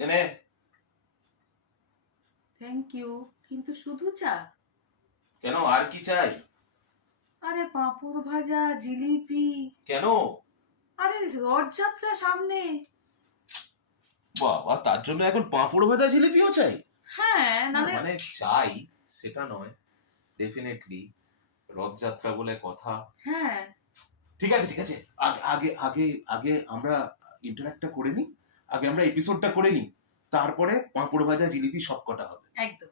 এনে thank you. কিন্তু শুধু চা? কেন, আর কি চাই? আরে পাঁপড় ভাজা, জিলিপি। কেন? আরে রথযাত্রা সামনে। বাবা, তার জন্য এখন পাঁপড় ভাজা জিলিপিও চাই? হ্যাঁ, না নালে মানে চাই সেটা নয়, ডেফিনেটলি রথযাত্রা বলে কথা। হ্যাঁ। ঠিক আছে ঠিক আছে, আগে আগে আগে আগে আমরা ইন্টারাক্টটা করে নিই, আগে আমরা এপিসোডটা করে নিই, তারপরে পাঁপড় ভাজা জিলিপি সব কটা হবে। একদম।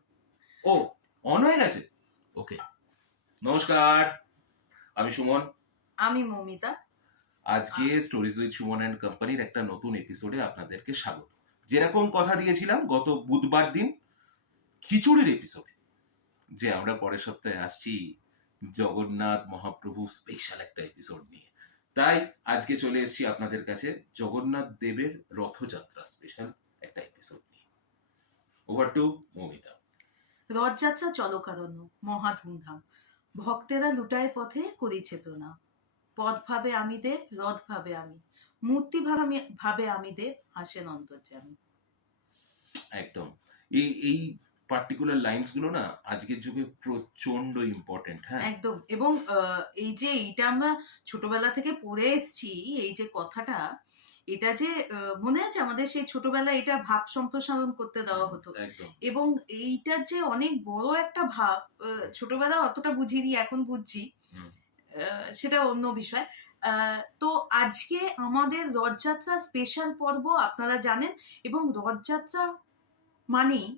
ও, অন হয়ে গেছে। ওকে, নমস্কার, আমি সুমন। আমি মমিতা। আজকে স্টোরিজ উইথ সুমন অ্যান্ড কোম্পানির একটা নতুন এপিসোডে আপনাদেরকে স্বাগত। যেরকম কথা দিয়েছিলাম গত বুধবার দিন খিচুড়ির এপিসোডে, যে আমরা পরের সপ্তাহে আসছি জগন্নাথ মহাপ্রভু স্পেশাল একটা এপিসোড নিয়ে, তাই আজকে চলে এসেছি আপনাদের কাছে জগন্নাথ দেবের রথযাত্রা স্পেশাল একটা এপিসোড নিয়ে। Over to Momita. রথযাত্রা চলকারণ্য মহা ধুমধাম, ভক্তেরা লুটায় পথে করিছে প্রণাম। পথ ভাবে আমি দেব, রথ ভাবে আমি, মূর্তি ভাবে আমি দেব, হাসেন অন্তর্যামী। একদম, এই এই পার্টিকুলার লাইনস গুলো না আজকের যুগে প্রচন্ড ইম্পর্টেন্ট। হ্যাঁ একদম। এবং এই যে এইটা আমরা ছোটবেলা থেকে পড়ে এসেছি, এই যে কথাটা, এটা যে মনে আছে আমাদের সেই ছোটবেলায় এটা ভাব সম্প্রসারণ করতে দেওয়া হতো। একদম। এবং এইটার যে অনেক বড় একটা ভাব, ছোটবেলা অতটা বুঝিনি, এখন বুঝছি। সেটা অন্য বিষয়। তো আজকে আমাদের রথযাত্রা স্পেশাল পর্ব, আপনারা জানেন। এবং রথযাত্রা মানেই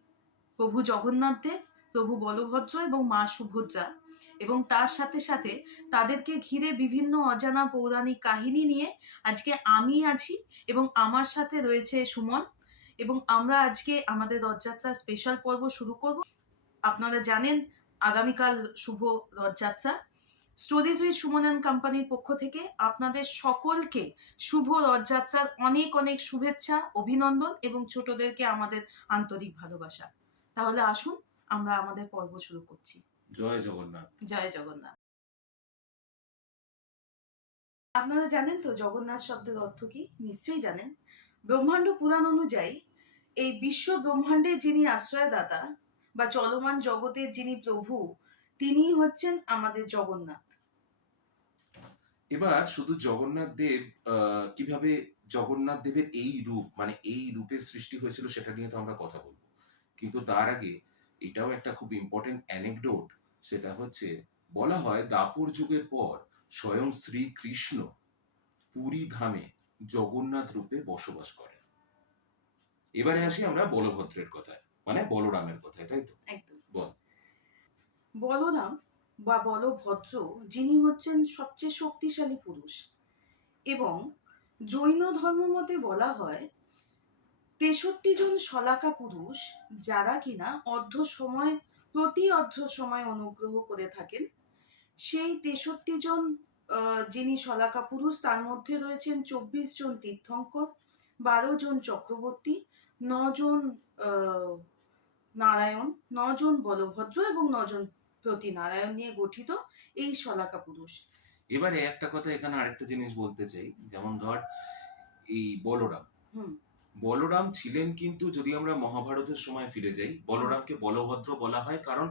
প্রভু জগন্নাথ দেব, প্রভু বলভদ্র এবং মা সুভদ্রা, এবং তার সাথে সাথে তাদেরকে ঘিরে বিভিন্ন অজানা পৌরাণিক কাহিনী নিয়ে আজকে আমি আছি, এবং আমার সাথে রয়েছে সুমন। এবং আমরা আজকে আমাদের রথযাত্রা স্পেশাল পর্ব শুরু করব। আপনারা জানেন আগামীকাল শুভ Rath Yatra. Stories with Suman and কোম্পানির পক্ষ থেকে আপনাদের সকলকে শুভ রথযাত্রার অনেক অনেক শুভেচ্ছা, অভিনন্দন, এবং ছোটদেরকে আমাদের আন্তরিক ভালোবাসা। তাহলে আসুন আমরা আমাদের পর্ব শুরু করছি। জয় জগন্নাথ। জয় জগন্নাথ। আপনারা জানেন তো জগন্নাথ শব্দের অর্থ কি? নিশ্চয়ই জানেন। ব্রহ্মাণ্ড পুরাণ অনুযায়ী এই বিশ্ব ব্রহ্মাণ্ডের যিনি আশ্রয়দাতা বা চলমান জগতের যিনি প্রভু, তিনিই হচ্ছেন আমাদের জগন্নাথ। এবার শুধু জগন্নাথ দেব কিভাবে জগন্নাথ দেবের এই রূপ, মানে এই রূপের সৃষ্টি হয়েছিল সেটা নিয়ে তো আমরা কথা বলবো, কিন্তু তার আগে এটাও একটা খুব ইম্পর্টেন্ট অ্যানেকডোট। সেটা হচ্ছে, বলা হয় দাপর যুগের পর স্বয়ং শ্রীকৃষ্ণ পুরী ধামে জগন্নাথ রূপে বসবাস করেন। এবারে আসি আমরা বলভদ্রের কথায়, মানে বলরামের কথায়, তাই তো? একদম। বল। বলরাম বা বলভদ্র, যিনি হচ্ছেন সবচেয়ে শক্তিশালী পুরুষ, এবং জৈন ধর্ম মতে বলা হয় ৬৩ জন শলাকা পুরুষ, যারা কিনা প্রতি অর্ধ সময় অনুগ্রহ করে থাকেন। সেই ৬৩ জন যিনি শলাকা পুরুষ, তার মধ্যে রয়েছেন ২৪ জন তীর্থঙ্কর, ১২ জন চক্রবর্তী, ৯ জন নারায়ণ, ৯ জন বলভদ্র, এবং ৯ জন প্রতি নারায়ণ নিয়ে গঠিত এই শলাকা পুরুষ। এবারে একটা কথা এখানে আরেকটা জিনিস বলতে চাই, যেমন ধর এই বলরাম, বলরাম ছিলেন কিন্তু, যদি আমরা মহাভারতের সময় ফিরে যাই, বলরামকে বলভদ্র বলা হয় কারণ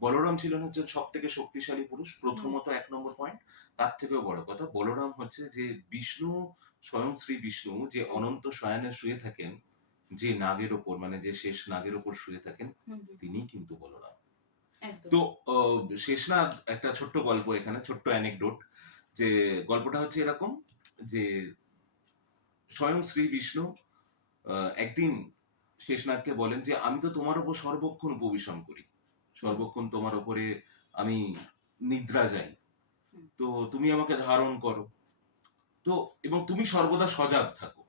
বলরাম ছিলেন হচ্ছে সব থেকে শক্তিশালী পুরুষ, প্রথমত ১ নম্বর পয়েন্ট। তার থেকেও বড় কথা, বলরাম হচ্ছে যে বিষ্ণু, স্বয়ং শ্রী বিষ্ণু যে অনন্ত শয়নে শুয়ে থাকেন, যে নাগের ওপর, মানে যে শেষ নাগের ওপর শুয়ে থাকেন, তিনি কিন্তু বলরাম। তো শেষনাগ, একটা ছোট্ট গল্প এখানে, ছোট্ট অ্যানেকডোট, যে গল্পটা হচ্ছে এরকম, যে স্বয়ং শ্রী বিষ্ণু একদিন শেষনাগকে বলেন যে আমি তো তোমার উপর সর্বক্ষণ উপবেশন করি, সর্বক্ষণ তোমার উপরে আমি নিদ্রা যাই, তো তুমি আমাকে ধারণ করো, তো এবং তুমি সর্বদা সজাগ থাকো,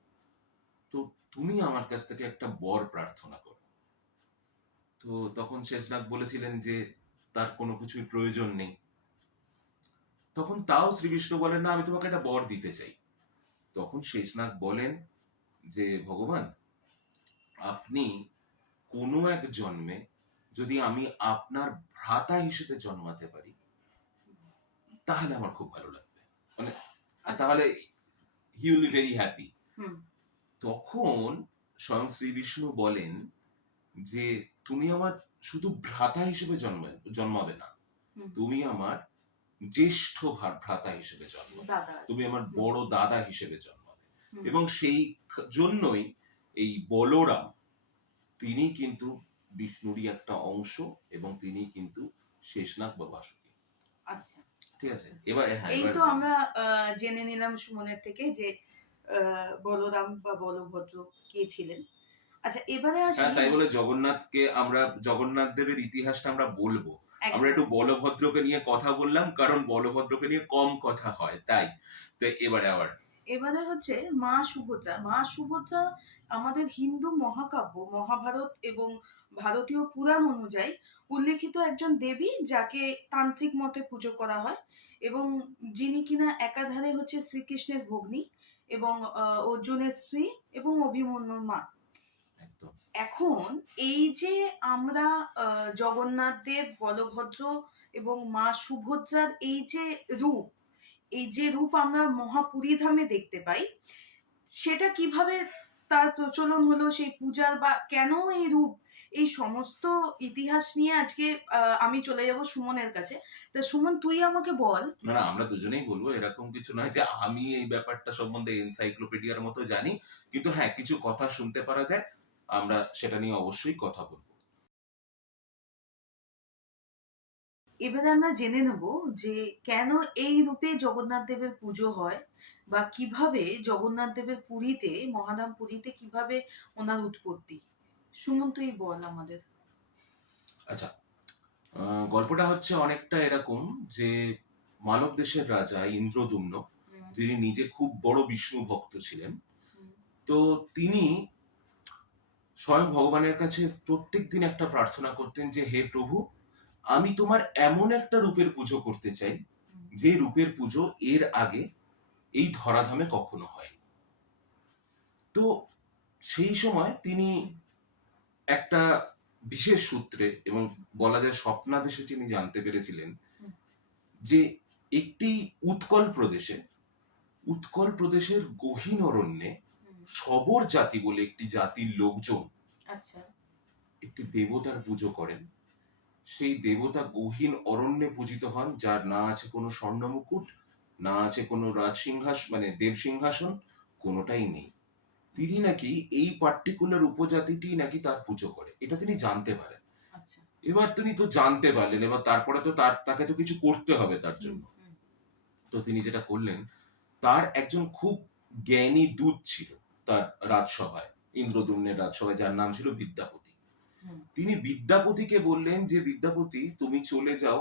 তো তুমি আমার কাছ থেকে একটা বর প্রার্থনা করো। তো তখন শেষনাগ বলেছিলেন যে তার কোনো কিছুর প্রয়োজন নেই। তখন তাও শ্রী বিষ্ণু বলেন, না, আমি তোমাকে একটা বর দিতে চাই। তখন শেষনাগ বলেন যে ভগবান, আপনি কোনো এক জন্মে যদি আমি আপনার ভ্রাতা হিসেবে জন্মাতে পারি, তাহলে আমার খুব ভালো লাগবে, মানে তাহলে he will be very happy. তখন স্বয়ং শ্রী বিষ্ণু বলেন যে তুমি আমার শুধু ভ্রাতা হিসেবে জন্মাবে না, তুমি আমার জ্যেষ্ঠ ভ্রাতা হিসেবে জন্মাবে, তুমি আমার বড় দাদা হিসেবে জন্মাবে। এবং সেই জন্যই এই বলরাম তিনি কিন্তু বিষ্ণুরই একটা অংশ, এবং তিনি কিন্তু শেষনাগ বা বাসুকী। আচ্ছা, ঠিক আছে। এবার এই তো আমরা জেনে নিলাম সুমনের থেকে যে বলরাম বা বলভদ্র কে ছিলেন। আচ্ছা, এবারে আসি। তাই বলে জগন্নাথ দেবের ইতিহাসটা আমরা বলবো। আমরা একটু বলভদ্রকে নিয়ে কথা বললাম, কারণ বলভদ্রকে নিয়ে কম কথা হয়, তাই। তো এবারে হচ্ছে মা সুভদ্রা। মা সুভদ্রা আমাদের হিন্দু মহাকাব্য মহাভারত এবং ভারতীয় পুরাণ অনুযায়ী উল্লেখিত একজন দেবী, যাকে তান্ত্রিক মতে পুজো করা হয়, এবং যিনি কিনা একাধারে হচ্ছে শ্রীকৃষ্ণের ভগ্নী এবং অর্জুনের স্ত্রী এবং অভিমন্যুর মা। এখন এই যে আমরা জগন্নাথ দেব, বলভদ্র এবং মা সুভদ্রার এই যে রূপ আমরা মহাপুরী ধামে দেখতে পাই, সেটা কিভাবে তার প্রচলন হলো, সেই পূজার বা কেন এই রূপ, এই সমস্ত ইতিহাস নিয়ে আজকে আমি চলে যাব সুমনের কাছে। তো সুমন, তুই আমাকে বল। না, আমরা দুজনেই বলবো, এরকম কিছু নয় যে আমি এই ব্যাপারটা সম্বন্ধে এনসাইক্লোপিডিয়ার মতো জানি, কিন্তু হ্যাঁ, কিছু কথা শুনতে পারা যায়, আমরা সেটা নিয়ে অবশ্যই কথা বলবো। এবারে আমরা জেনে নেব যে কেন এই রূপে জগন্নাথ দেবের পুজো হয়, বা কিভাবে জগন্নাথ দেবের পুরীতে, মহাধাম পুরীতে কিভাবে ওনার উৎপত্তি। সুমন, তুই বল আমাদের। আচ্ছা, গল্পটা হচ্ছে অনেকটা এরকম যে মানব দেশের রাজা ইন্দ্রদুম্ন, যিনি নিজে খুব বড় বিষ্ণু ভক্ত ছিলেন, তো তিনি স্বয়ং ভগবানের কাছে প্রত্যেক দিন একটা প্রার্থনা করতেন যে হে প্রভু, আমি তোমার এমন একটা রূপের পুজো করতে চাই যে রূপের পুজো এর আগে এই ধরাধামে কখনো হয়। তো সেই সময় তিনি একটা বিশেষ সূত্রে এবং বলা যায় স্বপ্নাদেশে তিনি জানতে পেরেছিলেন যে একটি উৎকল প্রদেশের গহীন অরণ্যে শবর জাতি বলে একটি জাতির লোকজন একটি দেবতার পুজো করেন। সেই দেবতা গহীন অরণ্যে পূজিত হন, যার না আছে কোনো স্বর্ণ মুকুট, না আছে কোনো রাজসিংহাসন মানে দেব সিংহাসন, কোনোটাই নেই। তিনি নাকি এই পার্টিকুলার উপজাতিটি নাকি তার পুজো করে, এটা তিনি জানতে পারেন। এবার তিনি তো জানতে পারলেন, এবার তারপরে তো তাকে তো কিছু করতে হবে তার জন্য। তো তিনি যেটা করলেন, তার একজন খুব জ্ঞানী দূত ছিল তার রাজসভায়, ইন্দ্রদুম্নের রাজসভায়, যার নাম ছিল বিদ্যাপতি। তিনি বিদ্যাপতিকে বললেন যে বিদ্যাপতি, তুমি চলে যাও,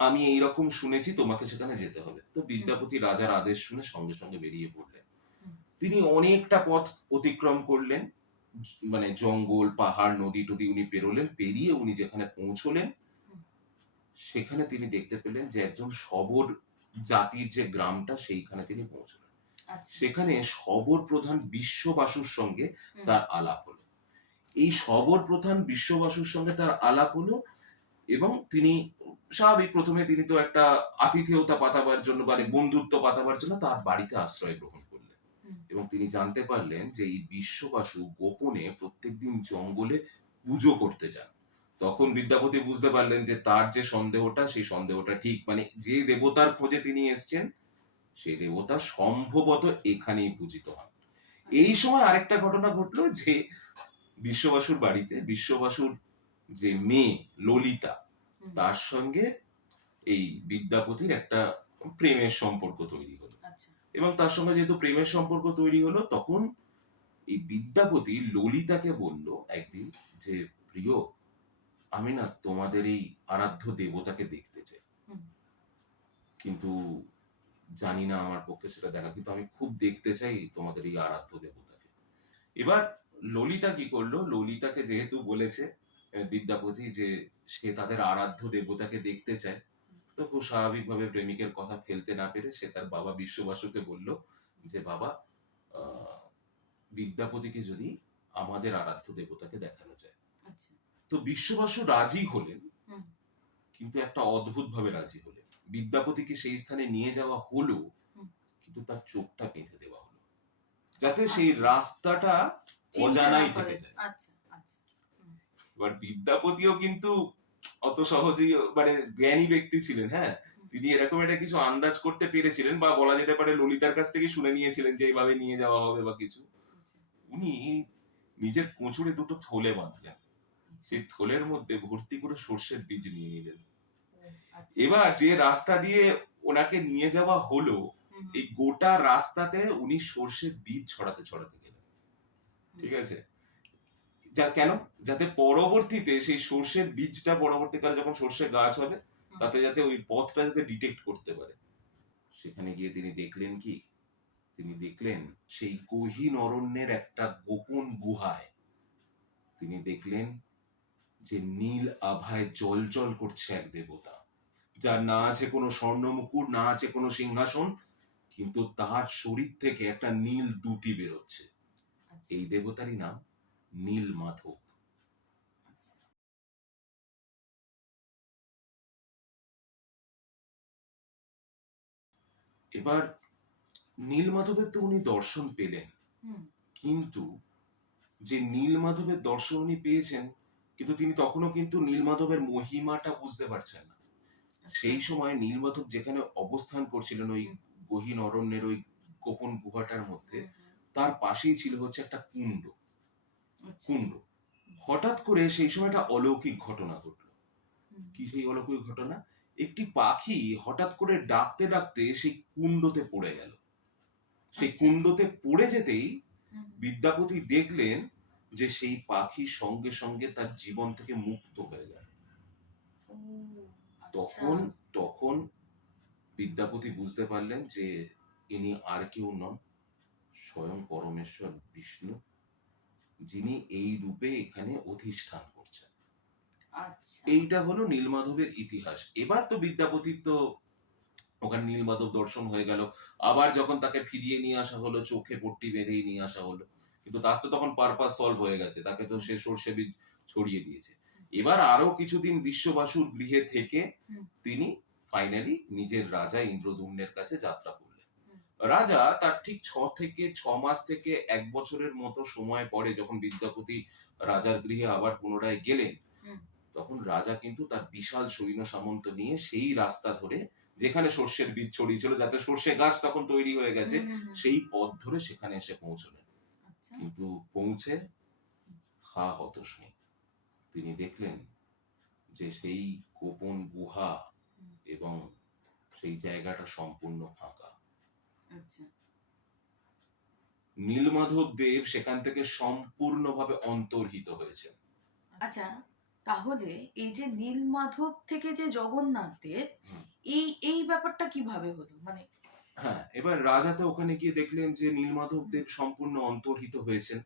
আমি এইরকম শুনেছি, তোমাকে সেখানে যেতে হবে। তো বিদ্যাপতি রাজার আদেশ শুনে সঙ্গে সঙ্গে বেরিয়ে পড়লেন। তিনি অনেকটা পথ অতিক্রম করলেন, মানে জঙ্গল, পাহাড়, নদী টদী উনি পেরোলেন, পেরিয়ে উনি যেখানে পৌঁছলেন, সেখানে তিনি দেখতে পেলেন যে একজন শবর জাতির যে গ্রামটা, সেইখানে তিনি পৌঁছলেন। সেখানে শবর প্রধান বিশ্ববাসুর সঙ্গে তার আলাপ হলো। এই শবর প্রধান বিশ্ববাসুর সঙ্গে তার আলাপ হলো, এবং তিনি স্বাভাবিক, প্রথমে তিনি তো একটা আতিথেয়তা পাতাবার জন্য, মানে বন্ধুত্ব পাতাবার জন্য তার বাড়িতে আশ্রয় গ্রহণ করলেন। এবং তিনি জানতে পারলেন যে এই বিশ্ববাসু গোপনে প্রত্যেকদিন জঙ্গলে পুজো করতে যান। তখন বিদ্যাপতি বুঝতে পারলেন যে তার যে সন্দেহটা, সেই সন্দেহটা ঠিক, মানে যে দেবতার খোঁজে তিনি এসছেন, সেই দেবতা সম্ভবত এখানেই পূজিত হন। এই সময় আরেকটা ঘটনা ঘটলো যে বিশ্ববাসুর বাড়িতে বিশ্ববাসুর যে মেয়ে ললিতা, তার সঙ্গে এই বিদ্যাপতির একটা প্রেমের সম্পর্ক তৈরি হলো। এবং তার সঙ্গে যেহেতু প্রেমের সম্পর্ক তৈরি হলো, তখন এই বিদ্যাপতি ললিতাকে বলল একদিন যে প্রিয়, আমি না তোমাদের এই আরাধ্য দেবতাকে দেখতে চাই, কিন্তু জানি না আমার পক্ষে সেটা দেখা, কিন্তু আমি খুব দেখতে চাই তোমাদের এই আরাধ্য দেবতাকে। এবার ললিতা কি করলো, ললিতাকে যেহেতু বলেছে বিদ্যাপতি যে সে তাদের আরাধ্য দেবতাকে দেখতে চায়, তো খুব স্বাভাবিকভাবে প্রেমিকের কথা ফেলতে না পেরে সে তার বাবা বিশ্ববাসুকে বলল যে বাবা, বিদ্যাপতিকে যদি আমাদের আরাধ্য দেবতাকে দেখানো যায়। তো বিশ্ববাসু রাজি হলেন, কিন্তু একটা অদ্ভুত ভাবে রাজি হলেন। বিদ্যাপতিকে সেই স্থানে নিয়ে যাওয়া হলো, কিন্তু তার চোখটা বেঁধে দেওয়া হলো, যাতে সেই রাস্তাটা অজানাই থেকে যায়। আচ্ছা আচ্ছা। এবার বিদ্যাপতিও কিন্তু অত সহজেই মানে জ্ঞানী ব্যক্তি ছিলেন, হ্যাঁ, তিনি এরকম একটা কিছু আন্দাজ করতে পেরেছিলেন, বা বলা যেতে পারে ললিতার কাছ থেকে শুনে নিয়েছিলেন যে এইভাবে নিয়ে যাওয়া হবে বা কিছু। উনি নিজের কোঁচড়ে দুটো থলে বাঁধলেন, সেই থলের মধ্যে ভর্তি করে সর্ষের বীজ নিয়ে নিলেন। এবার যে রাস্তা দিয়ে ওনাকে নিয়ে যাওয়া হলো, এই গোটা রাস্তাতে উনি সর্ষের বীজ ছড়াতে ছড়াতে গেলেন, ঠিক আছে? কেন? যাতে পরবর্তীতে সেই সর্ষের বীজটা পরবর্তীকালে যখন সর্ষে গাছ হবে, তাতে যাতে ওই পথটা যাতে ডিটেক্ট করতে পারে। সেখানে গিয়ে তিনি দেখলেন কি? তিনি দেখলেন সেই গহীন অরণ্যের একটা গোপন গুহায় তিনি দেখলেন যে নীল আভায় জ্বলজ্বল করছে এক দেবতা, যার না আছে কোনো স্বর্ণ মুকুট, না আছে কোনো সিংহাসন, কিন্তু তার শরীর থেকে একটা নীল দ্যুতি বেরোচ্ছে। এই দেবতারই নাম নীলমাধব। এবার নীলমাধবের তো উনি দর্শন পেলেন, কিন্তু যে নীলমাধবের দর্শন উনি পেয়েছেন, কিন্তু তিনি তখনও কিন্তু নীলমাধবের মহিমাটা বুঝতে পারছেন না। সেই সময় নীলমাধব যেখানে অবস্থান করছিলেন ওই গহীন অরণ্যের ওই গোপন গুহাটার মধ্যে, তার পাশেই ছিল হচ্ছে একটা কুণ্ড। কুণ্ড হঠাৎ করে সেই সময় একটা অলৌকিক ঘটনা ঘটলো। কি সেই অলৌকিক ঘটনা? একটি পাখি হঠাৎ করে ডাকতে ডাকতে সেই কুণ্ডতে পড়ে গেল। সেই কুণ্ডতে পড়ে যেতেই বিদ্যাপতি দেখলেন যে সেই পাখি সঙ্গে সঙ্গে তার জীবন থেকে মুক্ত হয়ে গেল। তখন তখন বিদ্যাপতি বুঝতে পারলেন যে ইনি আর কেউ নন, স্বয়ং পরমেশ্বর বিষ্ণু, যিনি এই রূপে এখানে অধিষ্ঠান করছেন। এইটা হলো নীলমাধবের ইতিহাস। এবার তো বিদ্যাপতির তো ওখানে নীলমাধব দর্শন হয়ে গেল। আবার যখন তাকে ফিরিয়ে নিয়ে আসা হলো, চোখে পট্টি বেঁধেই নিয়ে আসা হলো, কিন্তু তার তো তখন পারপাস সলভ হয়ে গেছে, তাকে তো সে সর্ষে বীজ ছড়িয়ে দিয়েছে। এবার আরো কিছুদিন বিশ্ববাসুর গৃহে থেকে তিনি ফাইনালি নিজের রাজা ইন্দ্রদ্যুম্নের কাছে যাত্রা করলেন। রাজা তার ঠিক 6 মাস থেকে 1 বছরের মতো সময় পরে যখন বিদ্যাপতি রাজার গৃহে আবার পুনরায় গেলেন, তখন রাজা কিন্তু তার বিশাল সৈন্য সামন্ত নিয়ে সেই রাস্তা ধরে, যেখানে সর্ষের বীজ ছড়িয়েছিল, যাতে সর্ষে গাছ তখন তৈরি হয়ে গেছে, সেই পথ ধরে সেখানে এসে পৌঁছলেন। কিন্তু পৌঁছে হা হতোষ নেই। তিনি দেখলেন যে সেই গোপন গুহা এবং সেই জায়গাটা সম্পূর্ণ ফাঁকা। নীলমাধব দেব সেখান থেকে সম্পূর্ণভাবে অন্তর্হিত হয়েছে। আচ্ছা, তাহলে এই যে নীলমাধব থেকে যে জগন্নাথ দেব, এই ব্যাপারটা কিভাবে হলো? মানে হ্যাঁ, এবার রাজা তো ওখানে গিয়ে দেখলেন যে নীলমাধব দেব সম্পূর্ণ অন্তর্হিত হয়েছেন।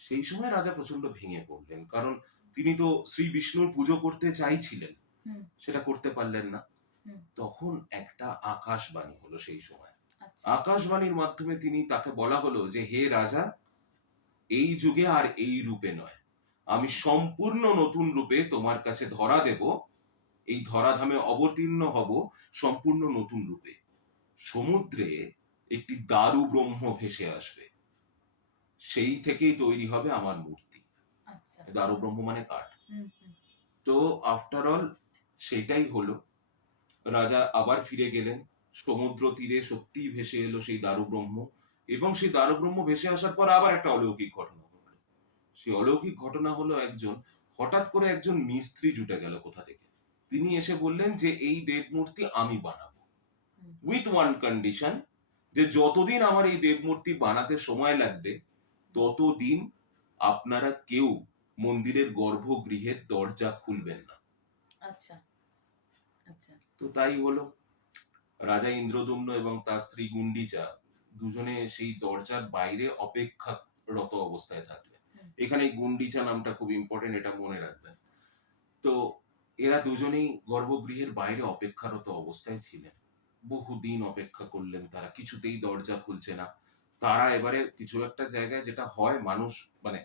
সেই সময় রাজা প্রচন্ড ভেঙে পড়লেন, কারণ তিনি তো শ্রী বিষ্ণুর পুজো করতে চাইছিলেন, সেটা করতে পারলেন না। তখন একটা আকাশবাণী হলো সেই সময়। আকাশবাণীর মাধ্যমে তাকে বলা হলো যে হে রাজা, এই যুগে আর এই রূপে নয়, আমি সম্পূর্ণ নতুন রূপে তোমার কাছে ধরা দেব, এই ধরাধামে অবতীর্ণ হব সম্পূর্ণ নতুন রূপে। সমুদ্রে একটি দারু ব্রহ্ম ভেসে আসবে, সেই থেকেই তৈরি হবে আমার মূর্তি। দারু ব্রহ্ম মানে কাঠ। তো আফটার অল সেটাই হলো। রাজা আবার ফিরে গেলেন, সমুদ্র তীরে সত্যিই ভেসে এলো সেই দারু ব্রহ্ম, এবং সেই দারু ব্রহ্ম ভেসে আসার পর আবার একটা অলৌকিক ঘটনা ঘটলো। সেই অলৌকিক ঘটনা হলো হঠাৎ করে একজন মিস্ত্রি জুটে গেল কোথা থেকে। তিনি এসে বললেন যে এই দেবমূর্তি আমি বানাবো, উইথ ওয়ান কন্ডিশন, যে যতদিন আমার এই দেবমূর্তি বানাতে সময় লাগবে ততদিন আপনারা কেউ মন্দিরের গর্ভগৃহের দরজা খুলবেন না। আচ্ছা আচ্ছা। তো তাই হলো। রাজা ইন্দ্রদ্যুম্ন এবং তার স্ত্রী গুন্ডিচা দুজনে সেই দরজার বাইরে অপেক্ষারত অবস্থায় থাকলেন। এখানে গুন্ডিচা নামটা খুব ইম্পর্টেন্ট, এটা মনে রাখবেন। তো এরা দুজনেই গর্ভগৃহের বাইরে অপেক্ষারত অবস্থায় ছিলেন। বহুদিন অপেক্ষা করলেন তারা, কিছুতেই দরজা খুলছে না। তারা এবারে কিছু একটা জায়গায় যেটা হয়, মানুষ মানে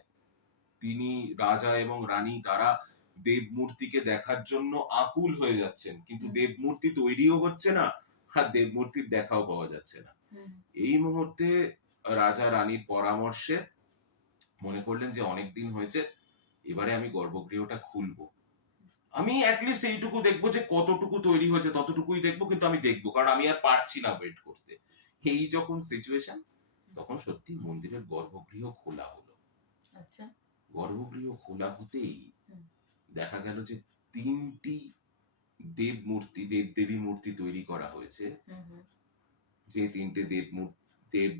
তিনি রাজা এবং রানী তারা দেবমূর্তিকে দেখার জন্য আকুল হয়ে যাচ্ছেন, কিন্তু দেবমূর্তি তৈরিও হচ্ছে না, আর দেবমূর্তির দেখাও পাওয়া যাচ্ছে না। এই মুহূর্তে রাজা রানীর পরামর্শে মনে করলেন যে অনেক দিন হয়েছে, এবারে আমি গর্ভগৃহটা খুলবো। আমি অ্যাটলিস্ট এইটুকু দেখবো যে কতটুকু তৈরি হয়েছে, ততটুকুই দেখবো, কিন্তু আমি দেখবো, কারণ আমি আর পারছি না ওয়েট করতে। এই যখন সিচুয়েশন, তখন সত্যি মন্দিরের গর্ভগৃহ খোলা হলো। আচ্ছা। গর্ভগৃহ খোলা হতেই দেখা গেল যে 3টি দেব দেবী মূর্তি তৈরি করা হয়েছে। যে 3টে দেব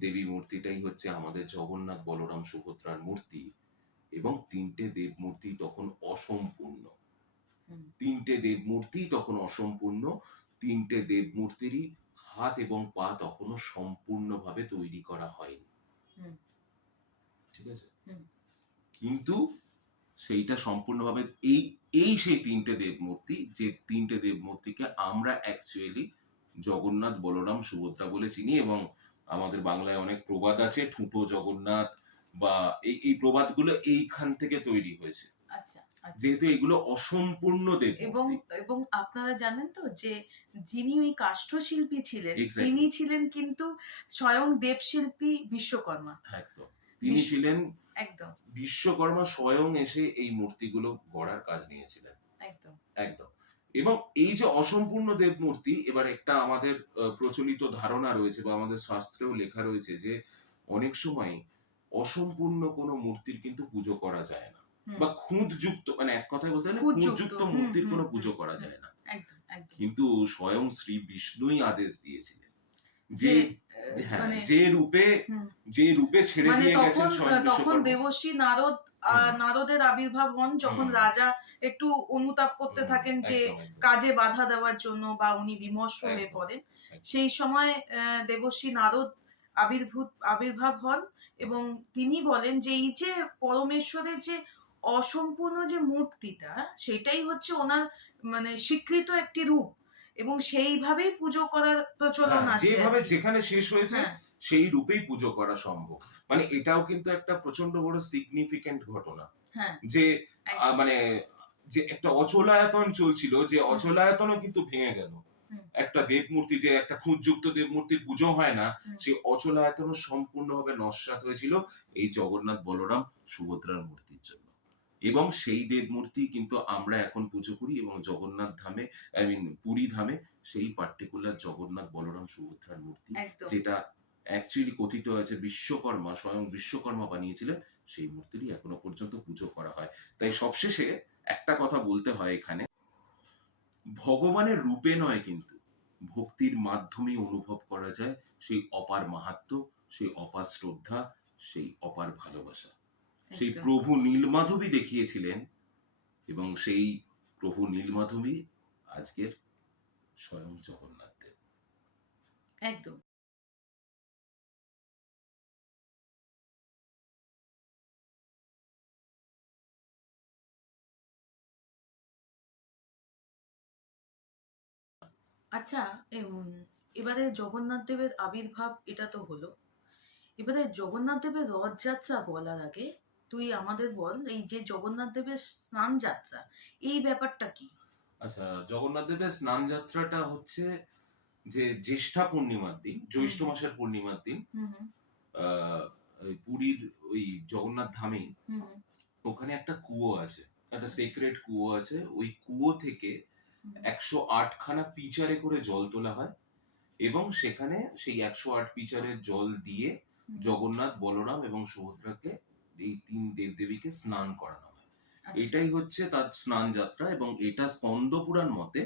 দেবী মূর্তিটাই হচ্ছে আমাদের জগন্নাথ, বলরাম, সুভদ্রার মূর্তি। এবং 3টে দেব মূর্তি তখন অসম্পূর্ণ। 3টে দেব মূর্তি তখন অসম্পূর্ণ। 3টে দেব মূর্তিরই হাত এবং পা তখনও সম্পূর্ণভাবে তৈরি করা হয়নি। ঠিক আছে? কিন্তু সেইটা সম্পূর্ণভাবে এই সেই 3টে দেব মূর্তি, যে 3টে দেব মূর্তিকে আমরা অ্যাকচুয়ালি জগন্নাথ, বলরাম, সুভদ্রা বলে চিনি। এবং আমাদের বাংলায় অনেক প্রবাদ আছে, ঠুঁটো জগন্নাথ, বা এই প্রবাদগুলো এইখান থেকে তৈরি হয়েছে। আচ্ছা, যেহেতু এগুলো অসম্পূর্ণ দেব মূর্তি। এবং আপনারা জানেন তো যে যিনি ওই কাষ্ঠশিল্পী ছিলেন, Exactly. তিনি ছিলেন কিন্তু স্বয়ং দেবশিল্পী বিশ্বকর্মা। একদম, তিনি ছিলেন একদম বিশ্বকর্মা স্বয়ং এসে এই মূর্তিগুলো গড়ার কাজ নিয়েছিলেন। একদম একদম। এবং এই যে অসম্পূর্ণ দেব মূর্তি, এবার একটা আমাদের প্রচলিত ধারণা রয়েছে বা আমাদের শাস্ত্রেও লেখা রয়েছে যে অনেক সময় অসম্পূর্ণ কোনো মূর্তির কিন্তু পুজো করা যায় না, বা খুঁতযুক্ত, মানে এক কথায় বলতে গেলে খুঁতযুক্ত মূর্তির কোনো পুজো করা যায় না। কিন্তু স্বয়ং শ্রী বিষ্ণুই আদেশ দিয়েছিলেন যে যে রূপে ছেড়ে দিয়ে গেছেন স্বয়ং তখন বিশ্বকর্মা। দেবর্ষি নারদের আবির্ভাব হন, যখন রাজা একটু অনুতাপ করতে থাকেন যে কাজে বাধা দেওয়ার জন্য, বা উনি বিমর্ষ হয়ে পড়েন। সেই সময় দেবর্ষি নারদ আবির্ভাব হন এবং তিনি বলেন যে এই যে পরমেশ্বরের যে অসম্পূর্ণ যে মূর্তিটা, সেটাই হচ্ছে ওনার মানে স্বীকৃত একটি রূপ, এবং সেইভাবেই পুজো করার প্রচলন আছে। যেভাবে যেখানে শেষ হয়েছে সেই রূপেই পুজো করা সম্ভব। মানে এটাও কিন্তু একটা প্রচন্ড বড় সিগনিফিকেন্ট ঘটনা, যে মানে যে একটা অচলায়তন চলছিল, যে অচলায়তনও কিন্তু ভেঙে গেল। একটা দেবমূর্তি, যে একটা খুঁতযুক্ত দেবমূর্তির পুজো হয় না, সেই অচলায়তনও সম্পূর্ণভাবে নস্যাৎ হয়েছিল এই জগন্নাথ, বলরাম, সুভদ্রার মূর্তির জন্য। এবং সেই দেবমূর্তি কিন্তু আমরা এখন পুজো করি, এবং জগন্নাথ ধামে, পুরী ধামে সেই পার্টিকুলার জগন্নাথ, বলরাম, সুভদ্রার মূর্তি, যেটা অ্যাকচুয়ালি কথিত আছে বিশ্বকর্মা, স্বয়ং বিশ্বকর্মা বানিয়েছিলেন, সেই মূর্তিরই এখনো পর্যন্ত পুজো করা হয়। তাই সবশেষে একটা কথা বলতে হয় এখানে, ভগবানের রূপে নয়, কিন্তু ভক্তির মাধ্যমে অনুভব করা যায় সেই অপার মাহাত্ম্য, সেই অপার শ্রদ্ধা, সেই অপার ভালোবাসা। সেই প্রভু নীলমাধবী দেখিয়েছিলেন, এবং সেই প্রভু নীলমাধবী আজকের স্বয়ং জগন্নাথ দেব। একদম। আচ্ছা, এবারে জগন্নাথ দেবের আবির্ভাব এটা তো হলো, এবারে জগন্নাথ দেবের রথযাত্রা বলার আগে তুই আমাদের বল, এই যে জগন্নাথ দেবের স্নান যাত্রা, এই ব্যাপারটা কি? আচ্ছা, জগন্নাথ দেবের স্নান যাত্রাটা হচ্ছে যে জ্যেষ্ঠা পূর্ণিমার দিন, জ্যৈষ্ঠ মাসের পূর্ণিমার দিন, পুরীর ওই জগন্নাথ ধামে ওখানে একটা কুয়ো আছে, একটা সিক্রেট কুয়ো আছে। ওই কুয়ো থেকে 108 খানা পিচারে করে জল তোলা হয়, এবং সেখানে সেই 108 পিচারের জল দিয়ে জগন্নাথ, বলরাম এবং সুভদ্রাকে, এই 3 দেবদেবীকে স্নান করানো হয়। এটাই হচ্ছে তার স্নান যাত্রা। এবং এটা স্কন্দ পুরাণ মতে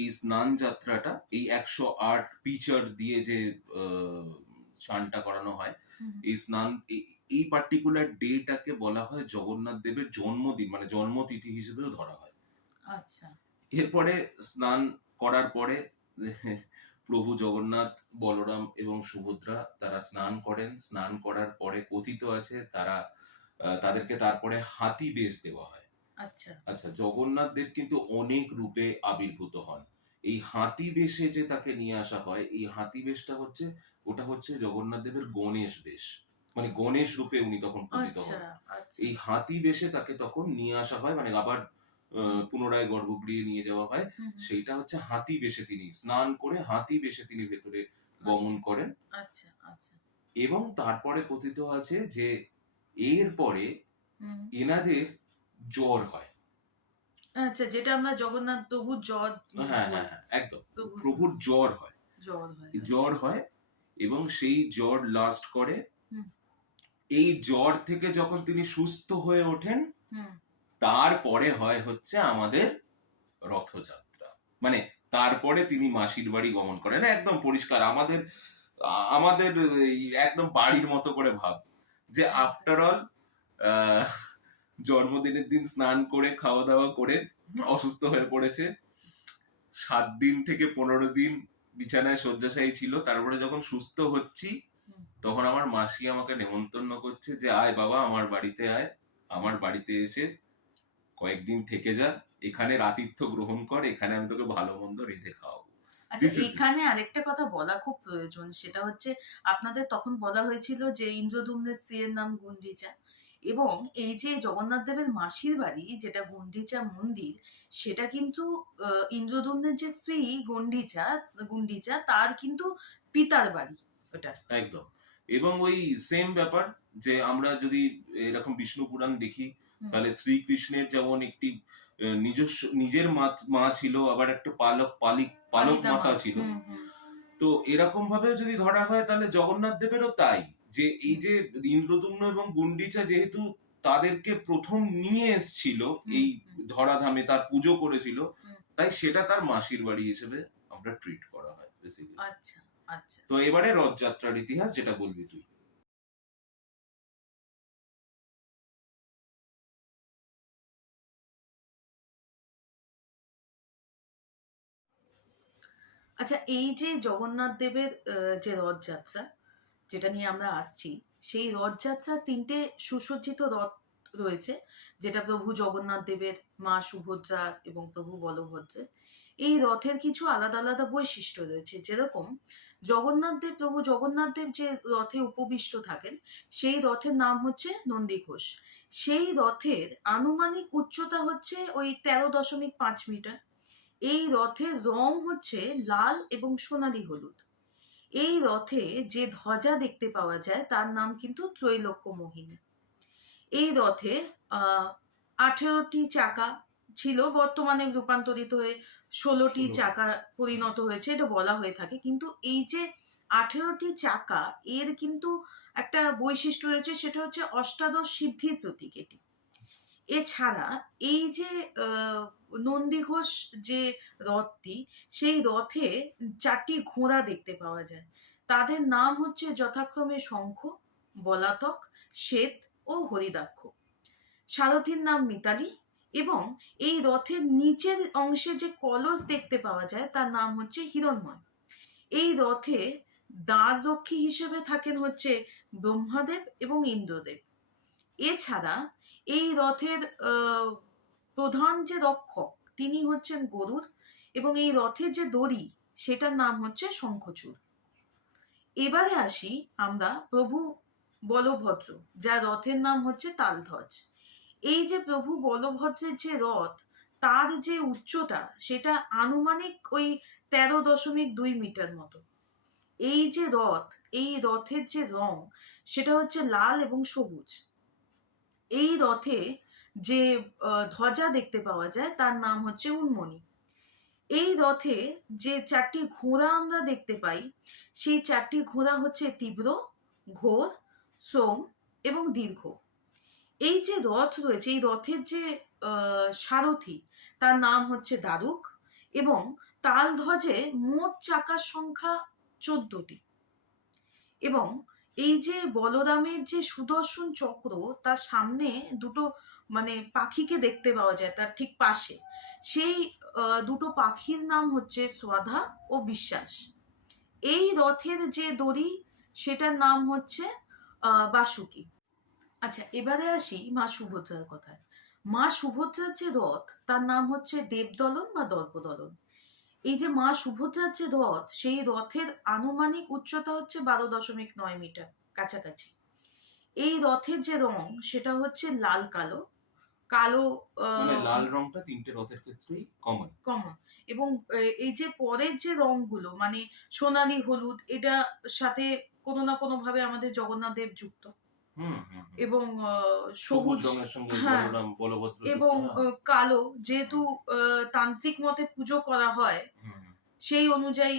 এই স্নান যাত্রাটা, এই 108 পিচার দিয়ে যে স্নানটা করানো হয়, এই স্নান, এই পার্টিকুলার ডেটাকে বলা হয় জগন্নাথ দেবের জন্মদিন, মানে জন্মতিথি হিসেবেও ধরা হয়। আচ্ছা। এরপরে স্নান করার পরে প্রভু জগন্নাথ, বলরাম এবং সুভদ্রা তারা স্নান করেন। স্নান করার পরে কথিত আছে তাদেরকে তারপরে হাতি বেশ দেওয়া হয়। আচ্ছা, জগন্নাথ দেব কিন্তু অনেক রূপে আবির্ভূত হন। এই হাতি বেশে যে তাকে নিয়ে আসা হয়, এই হাতি বেশটা হচ্ছে, ওটা হচ্ছে জগন্নাথ দেবের গণেশ বেশ, মানে গণেশ রূপে উনি তখন পূজিত হন। এই হাতি বেশে তাকে তখন নিয়ে আসা হয়, মানে আবার পুনরায় গর্ভগৃহে নিয়ে যাওয়া হয়। সেইটা হচ্ছে হাতি বেশে তিনি স্নান করে, হাতি বেশে তিনি ভেতরে গমন করেন। এবং তারপরে কথিত আছে যে এরপরে এনাদের জ্বর হয়। আচ্ছা, যেটা আমরা জগন্নাথ প্রভুর জ্বর, হ্যাঁ হ্যাঁ হ্যাঁ, একদম প্রভুর জ্বর হয়, জ্বর হয় এবং সেই জ্বর লাস্ট করে। এই জ্বর থেকে যখন তিনি সুস্থ হয়ে ওঠেন, তারপরে হয় হচ্ছে আমাদের রথযাত্রা, মানে তারপরে তিনি মাসির বাড়ি গমন করেন। একদম পরিষ্কার আমাদের আমাদের একদম বাড়ির মতো করে ভাব, যে আফটার অল জন্মদিনের দিন স্নান করে খাওয়া দাওয়া করে অসুস্থ হয়ে পড়েছে, 7 দিন থেকে 15 দিন বিছানায় শয্যাশায়ী ছিল, তারপরে যখন সুস্থ হচ্ছি তখন আমার মাসি আমাকে নেমন্তন্ন করছে যে আয় বাবা আমার বাড়িতে আয়, আমার বাড়িতে এসে কয়েকদিন থেকে যা, এখানে রাতিথ্য গ্রহণ কর, এখানে আমি তোকে ভালো মন্দ রেঁধে খাওয়াবো। আচ্ছা, এখানে আরেকটা কথা বলা খুব প্রয়োজন, সেটা হচ্ছে আপনাদের তখন বলা হয়েছিল যে ইন্দ্রদ্যুম্নের স্ত্রীর নাম গুন্ডিচা, এবং এই যে জগন্নাথ দেবের মাসির বাড়ি যেটা গুন্ডিচা মন্দির, সেটা কিন্তু ইন্দ্রদ্যুম্নের যে স্ত্রী গুন্ডিচা তার কিন্তু পিতার বাড়ি ওটা। একদম। এবং ওই সেম ব্যাপার, যে আমরা যদি এরকম বিষ্ণু পুরাণ দেখি তাহলে শ্রীকৃষ্ণের যেমন একটি নিজস্ব নিজের মা ছিল, আবার একটা পালক মাতা ছিল। তো এরকম ভাবে যদি ধরা হয় তাহলে জগন্নাথ দেবেরও তাই, যে এই যে ইন্দ্রদ্যুম্ন এবং গুন্ডিচা যেহেতু তাদেরকে প্রথম নিয়ে এসেছিল এই ধরাধামে, তার পুজো করেছিল, তাই সেটা তার মাসির বাড়ি হিসেবে আমরা ট্রিট করা হয় বেসিক্যালি। আচ্ছা আচ্ছা। তো এবারে রথযাত্রার ইতিহাস যেটা বলবি তুই। আচ্ছা, এই যে জগন্নাথ দেবের যে রথযাত্রা যেটা নিয়ে আমরা আসছি, সেই রথযাত্রার 3টে সুসজ্জিত রথ রয়েছে, যেটা প্রভু জগন্নাথ দেবের, মা সুভদ্রা এবং প্রভু বলভদ্রের। এই রথের কিছু আলাদা আলাদা বৈশিষ্ট্য রয়েছে, যেরকম প্রভু জগন্নাথ দেব যে রথে উপবিষ্ট থাকেন, সেই রথের নাম হচ্ছে নন্দীঘোষ। সেই রথের আনুমানিক উচ্চতা হচ্ছে ওই 13.5 মিটার। এই রথের রং হচ্ছে লাল এবং সোনালী হলুদ। এই রথে যে ধ্বজা দেখতে পাওয়া যায় তার নাম কিন্তু ত্রৈলোক্য মোহিনী। এই রথে 18টি চাকা ছিল, বর্তমানে রূপান্তরিত হয়ে 16টি চাকা পরিণত হয়েছে, এটা বলা হয়ে থাকে। কিন্তু এই যে 18টি চাকা, এর কিন্তু একটা বৈশিষ্ট্য রয়েছে, সেটা হচ্ছে অষ্টাদশ সিদ্ধির প্রতীক এটি। এছাড়া এই যে নন্দীঘোষ যে রথটি, সেই রথে 4টি ঘোড়া দেখতে পাওয়া যায়। তাদের নাম হচ্ছে যথাক্রমে শঙ্খ, বলাতক, শ্বেত ও হরিদাক্ষ। সারথীর নাম মিতালি, এবং এই রথের নিচের অংশে যে কলস দেখতে পাওয়া যায় তার নাম হচ্ছে হিরণময়। এই রথে দ্বাররক্ষী হিসেবে থাকেন হচ্ছে ব্রহ্মাদেব এবং ইন্দ্রদেব। এছাড়া এই রথের প্রধান যে রক্ষক তিনি হচ্ছেন গরুড়, এবং এই রথের যে দড়ি সেটার নাম হচ্ছে শঙ্খচূড়। এবারে আসি আমরা প্রভু বলভদ্র, যার রথের নাম হচ্ছে তালধ্বজ। এই যে প্রভু বলভদ্রের যে রথ, তার যে উচ্চতা সেটা আনুমানিক ওই 13.2 মিটার মতো। এই যে রথ, এই রথের যে রং সেটা হচ্ছে লাল এবং সবুজ। এই রথে যে ধ্বজা দেখতে পাওয়া যায় তার নাম হচ্ছে উন্মনি। এই রথে যে 4টি ঘোড়া আমরা দেখতে পাই, সেই 4টি ঘোড়া হচ্ছে তীব্র, ঘোর, সোম এবং দীর্ঘ। এই যে রথ রয়েছে, এই রথের যে সারথি তার নাম হচ্ছে দারুক, এবং তাল ধ্বজে মোট চাকার সংখ্যা 14টি। এবং এই যে বলরামের যে সুদর্শন চক্র, তার সামনে দুটো মানে পাখিকে দেখতে পাওয়া যায় তার ঠিক পাশে। সেই দুটো পাখির নাম হচ্ছে স্বাধা ও বিশ্বাস। এই রথের যে দড়ি সেটার নাম হচ্ছে বাসুকি। আচ্ছা, এবারে আসি মা সুভদ্রার কথায়। মা সুভদ্রার যে রথ তার নাম হচ্ছে দেবদলন বা দর্পদলন। এই যে মা সুভদ্রার যে রথ, সেই রথের আনুমানিক উচ্চতা হচ্ছে 12.9 মিটার কাছাকাছি। এই রথের যে রং সেটা হচ্ছে লাল কালো, মানে লাল রংটা 3টে রথের ক্ষেত্রেই কমন। এবং এই যে পরের যে রংগুলো মানে সোনালী হলুদ, এটা সাথে কোনো না কোনো ভাবে আমাদের জগন্নাথ দেব যুক্ত। হুম, হুম, হুম। এবং সবুজ সবুজ, রঙের সঙ্গে হ্যাঁ, বলরাম বলভদ্র এবং যুক্ত, হ্যাঁ। কালো, যেহেতু তান্ত্রিক মতে পুজো করা হয় হুম। সেই অনুযায়ী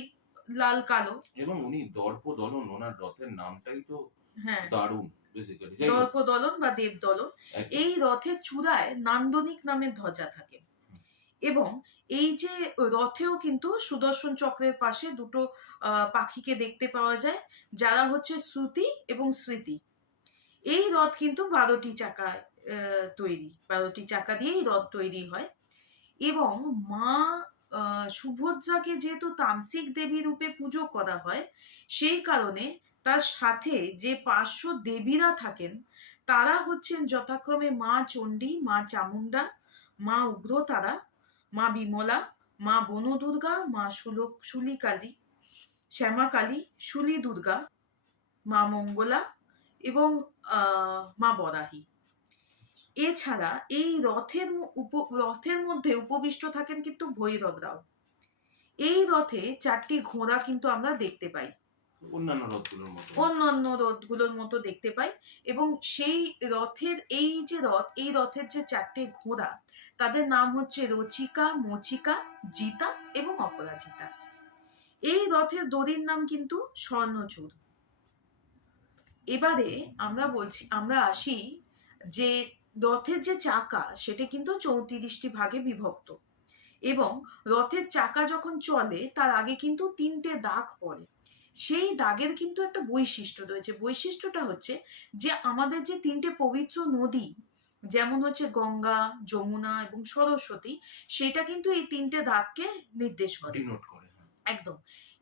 লাল কালো। এবং উনি দর্পদলন, ওনার রথের নামটাই তো হ্যাঁ, দারুণ বেসিক্যালি। যাই হোক, দর্পদলন বা দেবদলন। একদম। এই রথের চূড়ায় নান্দনিক নামের ধ্বজা থাকে হুম। এবং এই যে রথেও কিন্তু সুদর্শন চক্রের পাশে দুটো পাখিকে দেখতে পাওয়া যায়, যারা হচ্ছে শ্রুতি এবং স্মৃতি। এই রথ কিন্তু 12টি চাকায় তৈরি, 12টি চাকা দিয়েই রথ তৈরি হয় এবং মা সুভদ্রাকে যেহেতু তান্ত্রিক দেবী রূপে পুজো করা হয়, সেই কারণে তার সাথে যে পার্শ্ব দেবীরা থাকেন তারা হচ্ছেন যথাক্রমে মা চণ্ডী, মা চামুণ্ডা, মা উগ্রতারা, মা বিমলা, মা বনদুর্গা, মা শুলিকালী, শ্যামাকালী, শুলি দুর্গা, মা মঙ্গলা এবং মা বরাহী। এছাড়া এই রথের মধ্যে উপবিষ্ট থাকেন কিন্তু ভৈরবরাও। এই রথে 4টি ঘোড়া কিন্তু আমরা দেখতে পাই, অন্যান্য রথগুলোর মতো। অন্যান্য রথগুলোর মতো দেখতে পাই। এবং সেই রথের এই রথের যে 4টে ঘোড়া, তাদের নাম হচ্ছে রচিকা, মচিকা, জিতা এবং অপরাজিতা। এই রথের দড়ির নাম কিন্তু স্বর্ণচূড়। এবারে আমরা আসি যে রথের যে চাকা সেটা কিন্তু 34টি ভাগে বিভক্ত এবং রথের চাকা যখন চলে তার আগে কিন্তু 3টে দাগ পড়ে। সেই দাগের কিন্তু একটা বৈশিষ্ট্য রয়েছে। বৈশিষ্ট্যটা হচ্ছে যে আমাদের যে 3টে পবিত্র নদী, যেমন হচ্ছে গঙ্গা, যমুনা এবং সরস্বতী, সেটা কিন্তু এই 3টে দাগকে নির্দেশ করে, ডিনোট করে, হ্যাঁ। একদম।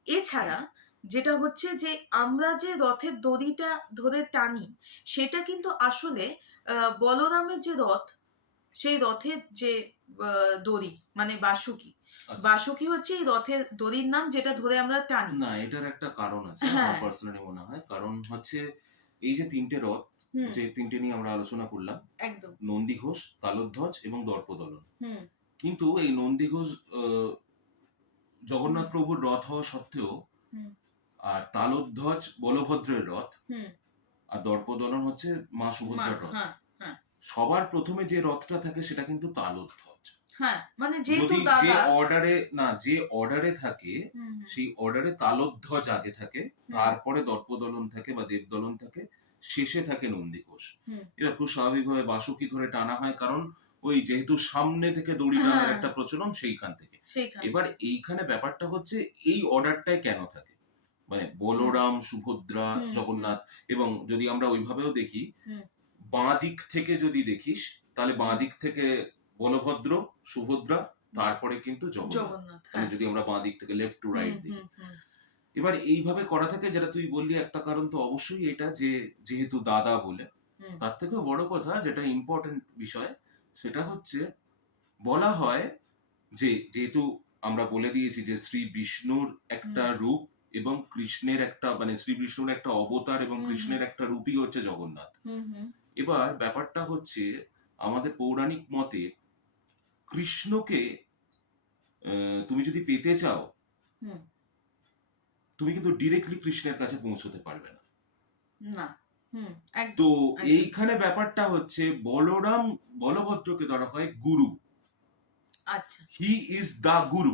এছাড়া যেটা হচ্ছে যে আমরা যে রথের দড়িটা ধরে টানি, সেটা কিন্তু আসলে বলরামের যে রথ, সেই রথের যে দড়ি মানে বাসুকি, আচ্ছা। বাসুকি হচ্ছে এই রথের দড়ির নাম, যেটা ধরে আমরা টানি। না, এটার একটা কারণ আছে আমার হ্যাঁ, পার্সোনালি মনে হয়। কারণ হচ্ছে এই যে 3টে রথ, হুম, যে 3টে নিয়ে আমরা আলোচনা করলাম, একদম, নন্দীঘোষ, তালধ্বজ এবং দর্পদলন। হুম, কিন্তু এই নন্দীঘোষ জগন্নাথ হুম, প্রভুর রথ হওয়া সত্ত্বেও, হুম, আর তালধ্বজ বলভদ্রের রথ, হুম, আর দর্পদলন হচ্ছে মা মা, সুভদ্রার রথ। হ্যাঁ, হ্যাঁ, সবার প্রথমে যে রথটা থাকে সেটা কিন্তু তালধ্বজ। হ্যাঁ, মানে যেহেতু যদি যে দাদা, অর্ডারে থাকে, হুম, হুম, সেই অর্ডারে তালধ্বজ আগে থাকে, তারপরে দর্পদলন থাকে বা দেবদলন থাকে, শেষে থাকে নন্দীঘোষ। হুম, এটা খুব স্বাভাবিকভাবে বাসুকি ধরে টানা হয়, কারণ ওই যেহেতু সামনে থেকে দড়ি টানার হ্যাঁ, একটা প্রচলন সেইখান থেকে। সেইখান এবার থেকে। এইখানে ব্যাপারটা হচ্ছে এই অর্ডারটাই কেন থাকে, মানে হুম, বলরাম, সুভদ্রা, হুম, হুম, জগন্নাথ। এবং যদি আমরা ওইভাবেও দেখি, হুম, বাঁ দিক থেকে যদি দেখিস, তাহলে বাঁ হুম, দিক থেকে বলভদ্র, সুভদ্রা, তারপরে কিন্তু জগন্নাথ। জগন্নাথ, মানে হ্যাঁ, যদি আমরা বাঁ দিক থেকে লেফট টু হুম, রাইট দেখি। হুম, হুম, এবার এইভাবে করা থাকে, যেটা তুই বললি, একটা কারণ তো অবশ্যই এটা যে যেহেতু দাদা বলে। হুম, তার থেকেও বড় কথা, যেটা ইম্পর্টেন্ট বিষয়, সেটা হচ্ছে বলা হয় যে যেহেতু আমরা বলে দিয়েছি যে শ্রী বিষ্ণুর একটা রূপ এবং কৃষ্ণের একটা, মানে শ্রী বিষ্ণুর একটা অবতার এবং হুম, কৃষ্ণের একটা রূপই হচ্ছে জগন্নাথ। হুম, হুম, এবার ব্যাপারটা হচ্ছে, আমাদের পৌরাণিক মতে কৃষ্ণকে তুমি যদি পেতে চাও, হুম, তুমি কিন্তু ডিরেক্টলি কৃষ্ণের কাছে পৌঁছতে পারবে না। না, হুম, একদম, তো একদম, এইখানে ব্যাপারটা হচ্ছে, বলভদ্রকে ধরা হয় গুরু। আচ্ছা, হি ইজ দা গুরু।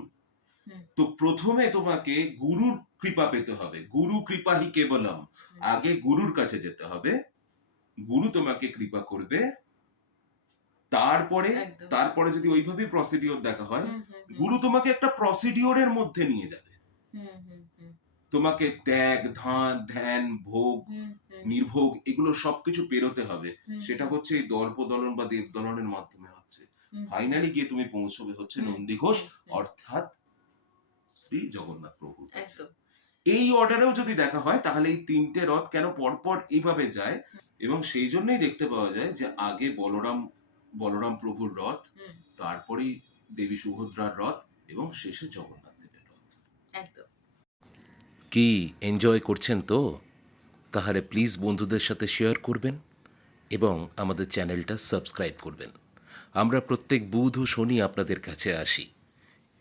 হুম, তো প্রথমে তোমাকে গুরুর কৃপা পেতে হবে, গুরু কৃপা হি কেবলম। হুম, আগে গুরুর কাছে যেতে হবে, গুরু তোমাকে কৃপা করবে, তারপরে একদম, তারপরে যদি ওইভাবে প্রসিডিওর দেখা হয়, হুম, হুম, হুম, গুরু তোমাকে একটা প্রসিডিওরের মধ্যে নিয়ে যাবে। হুম, হুম, হুম, তোমাকে ত্যাগ, ধ্যান, ভোগ, হুম, হুম, নির্ভোগ, এগুলো সবকিছু পেরোতে হবে। হুম, সেটা হচ্ছে এই দর্পদলন বা দেবদলনের মাধ্যমে হচ্ছে। হুম, ফাইনালি গিয়ে তুমি পৌঁছবে হচ্ছে হুম, নন্দীঘোষ, হুম, হুম, অর্থাৎ শ্রী জগন্নাথ প্রভুর কাছে। একদম, এই অর্ডারেও যদি দেখা হয়, তাহলে এই 3টে রথ কেন পরপর এইভাবে যায়, এবং সেই জন্যই দেখতে পাওয়া যায় যে আগে বলরাম প্রভুর রথ, হুম, তারপরেই দেবী সুভদ্রার রথ, এবং শেষে জগন্নাথ দেবের রথ। একদম। কি এনজয় করছেন তো? তাহলে প্লিজ বন্ধুদের সাথে শেয়ার করবেন এবং আমাদের চ্যানেলটা সাবস্ক্রাইব করবেন। আমরা প্রত্যেক বুধ ও শনি আপনাদের কাছে আসি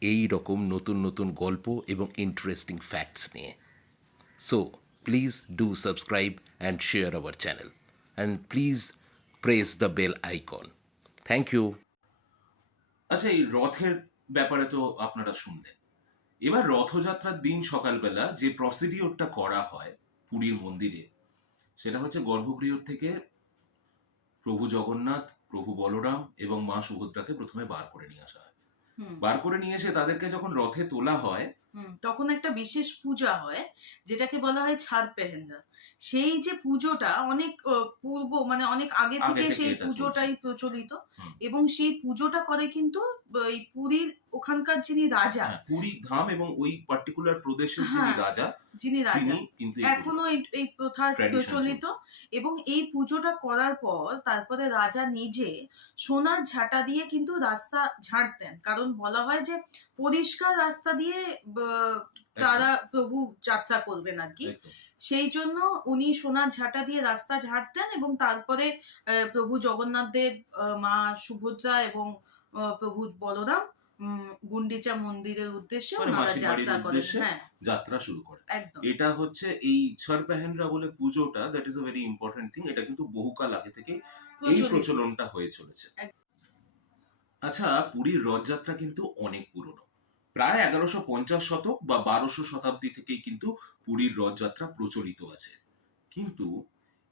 এই রকম নতুন নতুন গল্প এবং ইন্টারেস্টিং ফ্যাক্টস নিয়ে। So please do subscribe and share our channel. and please press the bell icon. Thank you. আচ্ছা, এই রথের ব্যাপারে তো আপনারা শুনলেন। এবার রথযাত্রার দিন সকালবেলা যে প্রসিডিওরটা করা হয় পুরীর মন্দিরে, সেটা হচ্ছে গর্ভগৃহ থেকে প্রভু জগন্নাথ, প্রভু বলরাম এবং মা সুভদ্রাকে প্রথমে বার করে নিয়ে আসা হয়। বার করে নিয়ে এসে তাদেরকে যখন রথে তোলা হয়, তখন একটা বিশেষ পূজা হয় যেটাকে বলা হয় ছাড় পেহেন্দ্রা। সেই যে পুজোটা অনেক পূর্ব মানে অনেক আগে থেকে সেই এটা পুজোটাই প্রচলিত, হুম। এবং সেই পুজোটা করে কিন্তু এই পুরীর ওখানকার যিনি রাজা, হ্যাঁ, পুরী ধাম এবং ওই পার্টিকুলার প্রদেশের যিনি হ্যাঁ, রাজা, যিনি রাজা তিনি কিন্তু এখনো এই প্রথা Tradition প্রচলিত। এবং এই পুজোটা করার পর তারপরে রাজা নিজে সোনার ঝাঁটা দিয়ে কিন্তু রাস্তা ঝাড়তেন, কারণ বলা হয় যে পরিষ্কার রাস্তা দিয়ে তারা প্রভু যাত্রা করবেন আর কি। একদম। সেই জন্য উনি সোনার ঝাঁটা দিয়ে রাস্তা ঝাড়তেন, এবং তারপরে প্রভু জগন্নাথ দেব, মা সুভদ্রা এবং প্রভু বলরাম গুন্ডিচা মন্দিরের উদ্দেশ্যে মানে ওনারা মাসির বাড়ির যাত্রা করেন। উদ্দেশ্যে হ্যাঁ, যাত্রা শুরু করে। একদম। এটা হচ্ছে এই ছাড় পেহেন্দ্রা বলে পুজোটা, that is a very important thing. এটা কিন্তু বহুকাল আগে থেকে এই প্রচলিত। প্রচলনটা হয়ে চলেছে। আচ্ছা, পুরীর রথযাত্রা কিন্তু অনেক পুরনো। প্রায় 1150 শতক বা 1200 শতাব্দী থেকেই কিন্তু পুরীর রথযাত্রা প্রচলিত আছে। কিন্তু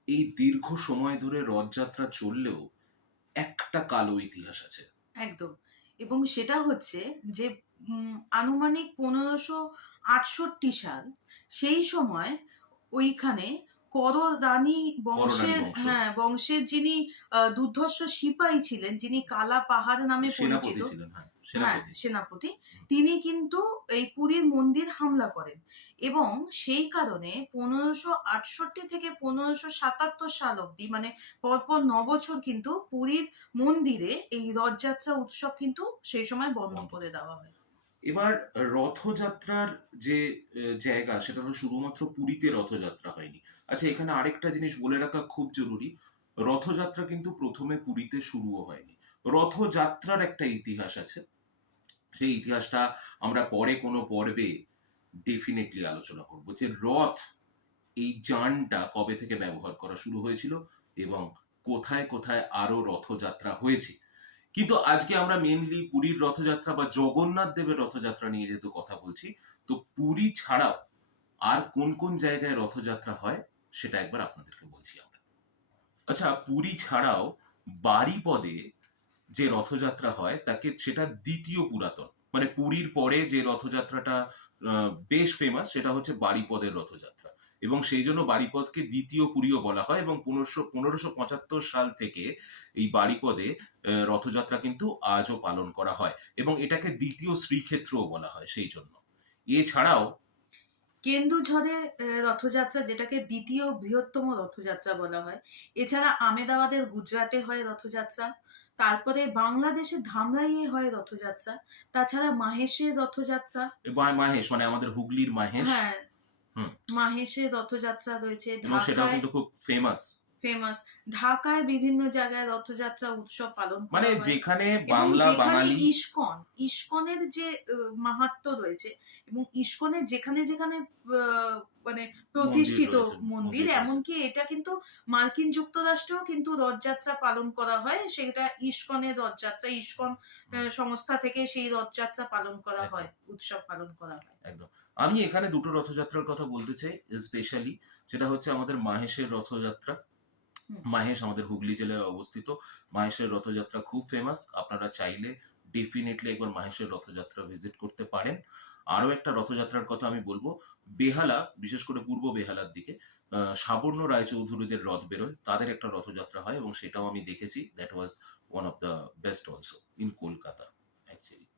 এই দীর্ঘ সময় ধরে রথযাত্রা চললেও একটা কালো ইতিহাস আছে। একদম। এবং সেটা হচ্ছে যে আনুমানিক 1568 সাল, সেই সময় ওইখানে কররানী বংশের, বংশ। হ্যাঁ, বংশের যিনি দুর্ধর্ষ সিপাহী ছিলেন, যিনি কালা পাহাড় নামে সেনাপতি পরিচিত, ছিলেন, হ্যাঁ, হ্যাঁ, সেনাপতি। সেনাপতি, তিনি কিন্তু এই পুরীর মন্দির হামলা করেন, এবং সেই কারণে 1568 থেকে 1577 সাল অব্দি, মানে পরপর 9 বছর কিন্তু পুরীর মন্দিরে এই রথযাত্রা উৎসব কিন্তু সেই সময় বন্ধ করে দেওয়া হয়। এবার রথযাত্রার যে জায়গা, সেটা তো শুধুমাত্র পুরীতে রথযাত্রা হয়নি। আচ্ছা, এখানে আরেকটা জিনিস বলে রাখা খুব জরুরি। রথযাত্রা কিন্তু প্রথমে পুরীতে শুরুও হয়নি। রথযাত্রার একটা ইতিহাস আছে। সেই ইতিহাসটা আমরা পরে কোনো পর্বে ডেফিনেটলি আলোচনা করব, যে রথ, এই যানটা কবে থেকে ব্যবহার করা শুরু হয়েছিল এবং কোথায় কোথায় আরো রথযাত্রা হয়েছে। কিন্তু আজকে আমরা মেইনলি পুরীর রথযাত্রা বা জগন্নাথ দেবের রথযাত্রা নিয়ে যেহেতু কথা বলছি, তো পুরী ছাড়াও আর কোন কোন জায়গায় রথযাত্রা হয় সেটা একবার আপনাদেরকে বলছি আমরা। আচ্ছা, পুরী ছাড়াও বারিপদে যে রথযাত্রা হয় তাকে, সেটা দ্বিতীয় পুরাতন, মানে পুরীর পরে যে রথযাত্রাটা বেশ ফেমাস, সেটা হচ্ছে বারিপদের রথযাত্রা, এবং সেই জন্য বারিপদকে দ্বিতীয় পুরীও বলা হয়। এবং 1575 সাল থেকে এই বারিপদে রথযাত্রা কিন্তু আজও পালন করা হয়, এবং এটাকে দ্বিতীয় শ্রীক্ষেত্রও বলা হয় সেই জন্য। এছাড়াও কেন্দুঝড়ে রথযাত্রা, যেটাকে দ্বিতীয় বৃহত্তম রথযাত্রা বলা হয়। এছাড়া আমেদাবাদের গুজরাটে হয় রথযাত্রা, তারপরে বাংলাদেশের ধামরাইয়ে হয় রথযাত্রা, তাছাড়া মাহেশের রথযাত্রা, মাহেশ মানে আমাদের হুগলির মাহেশ, হ্যাঁ, হুম, মাহেশের রথযাত্রা রয়েছে এবং সেটাও ঢাকায়, কিন্তু খুব ফেমাস। ঢাকায় বিভিন্ন জায়গায় রথযাত্রা উৎসব পালন করা মানে হয়। যেখানে এবং বাংলা যেখানে বাঙালি, ইস্কনের যে মাহাত্ম্য রয়েছে, এবং ইস্কনের যেখানে যেখানে মানে প্রতিষ্ঠিত মন্দির, রয়েছে। এমনকি এটা কিন্তু মার্কিন যুক্তরাষ্ট্রেও কিন্তু রথযাত্রা পালন করা হয়, সেটা ইস্কনের রথযাত্রা, ইস্কন সংস্থা থেকে সেই রথযাত্রা পালন করা হয়, উৎসব পালন করা হয়। একদম। আমি এখানে দুটো রথযাত্রার কথা বলতে চাই স্পেশালি। সেটা হচ্ছে আমাদের মাহেশের রথযাত্রা। মাহেশ আমাদের হুগলি জেলায় অবস্থিত। মাহেশের রথযাত্রা খুব ফেমাস। আপনারা চাইলে ডেফিনেটলি একবার মাহেশের রথযাত্রা ভিজিট করতে পারেন। আরো একটা রথযাত্রার কথা আমি বলবো, বেহালা, বিশেষ করে পূর্ব বেহালার দিকে সাবর্ণ রায়চৌধুরীদের রথ বেরোয়, তাদের একটা রথযাত্রা হয়, এবং সেটাও আমি দেখেছি। That was one of the best also in Kolkata actually.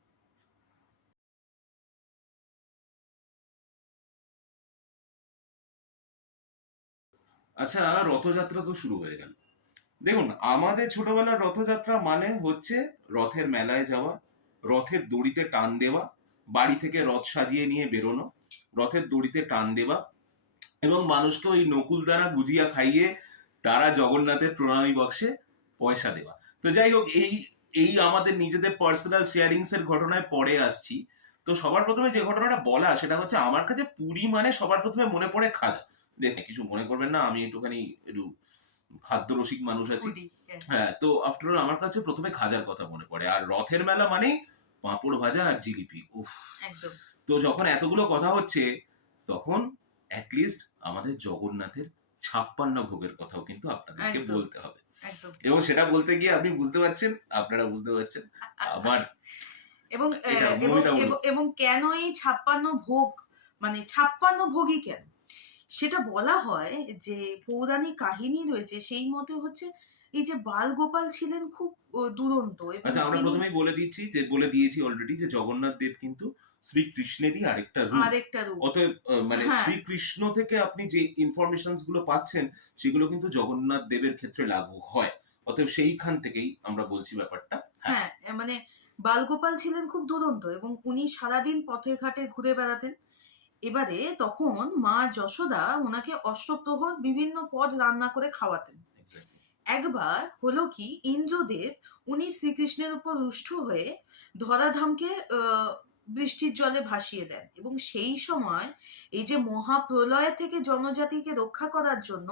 আচ্ছা, রথযাত্রা তো শুরু হয়ে গেল। দেখুন, আমাদের ছোটবেলার রথযাত্রা মানে হচ্ছে রথের মেলায় যাওয়া, রথের দড়িতে টান দেওয়া, বাড়ি থেকে রথ সাজিয়ে নিয়ে বেরোনো, রথের দড়িতে টান দেওয়া, এবং মানুষকে ওই নকুল দ্বারা গুজিয়া খাইয়ে তারা জগন্নাথের প্রণামী বক্সে পয়সা দেওয়া। তো যাই হোক, এই এই আমাদের নিজেদের পার্সোনাল শেয়ারিংস এর ঘটনায় পরে আসছি। তো সবার প্রথমে যে ঘটনাটা বলা, সেটা হচ্ছে আমার কাছে পুরী মানে সবার প্রথমে মনে পড়ে খাজা। দেখে কিছু মনে করবেন না, আমি একটু খাদ্যরসিক মানুষ আছি। Foodie, yeah. হ্যাঁ, তো আফটার অল আমার কাছে প্রথমে খাজার কথা মনে পড়ে, আর রথের মেলা মানেই পাঁপড় ভাজা আর জিলিপি। উফ! একদম তো যখন এতগুলো কথা হচ্ছে, তখন অ্যাটলিস্ট আমাদের জগন্নাথের 56 ভোগের কথাও কিন্তু আপনাদেরকে একদম। বলতে হবে। একদম এবং সেটা বলতে গিয়ে আপনি বুঝতে পারছেন, আপনারা বুঝতে পারছেন আমার এবং এটা এবং মমিতা বলুন। এবং- এবং কেন এই 56 ভোগ, মানে 56 ভোগই কেন সেটা বলা হয়, যে পৌরাণিক কাহিনী রয়েছে সেই মতে হচ্ছে এই যে বালগোপাল ছিলেন খুব দুরন্ত এবং আচ্ছা, আমরা তিনি প্রথমেই বলে দিয়েছি অলরেডি যে জগন্নাথ দেব কিন্তু শ্রীকৃষ্ণেরই আরেকটা রূপ। আরেকটা রূপ। অতএব মানে হ্যাঁ। শ্রীকৃষ্ণ থেকে আপনি যে ইনফরমেশনস গুলো পাচ্ছেন সেগুলো কিন্তু জগন্নাথ দেবের ক্ষেত্রে লাগু হয়। অতএব সেইখান থেকেই আমরা বলছি ব্যাপারটা। হ্যাঁ, মানে বালগোপাল ছিলেন খুব দুরন্ত এবং উনি সারাদিন পথে ঘাটে ঘুরে বেড়াতেন। এবারে তখন মা যশোদা ওনাকে অষ্টপ্রহর বিভিন্ন পদ রান্না করে খাওয়াতেন। Exactly. একবার হলো কি, ইন্দ্রদেব উনি শ্রীকৃষ্ণের উপর রুষ্ট হয়ে ধরাধামকে বৃষ্টির জলে ভাসিয়ে দেন এবং সেই সময় এই যে মহাপ্রলয় থেকে জনজাতিকে রক্ষা করার জন্য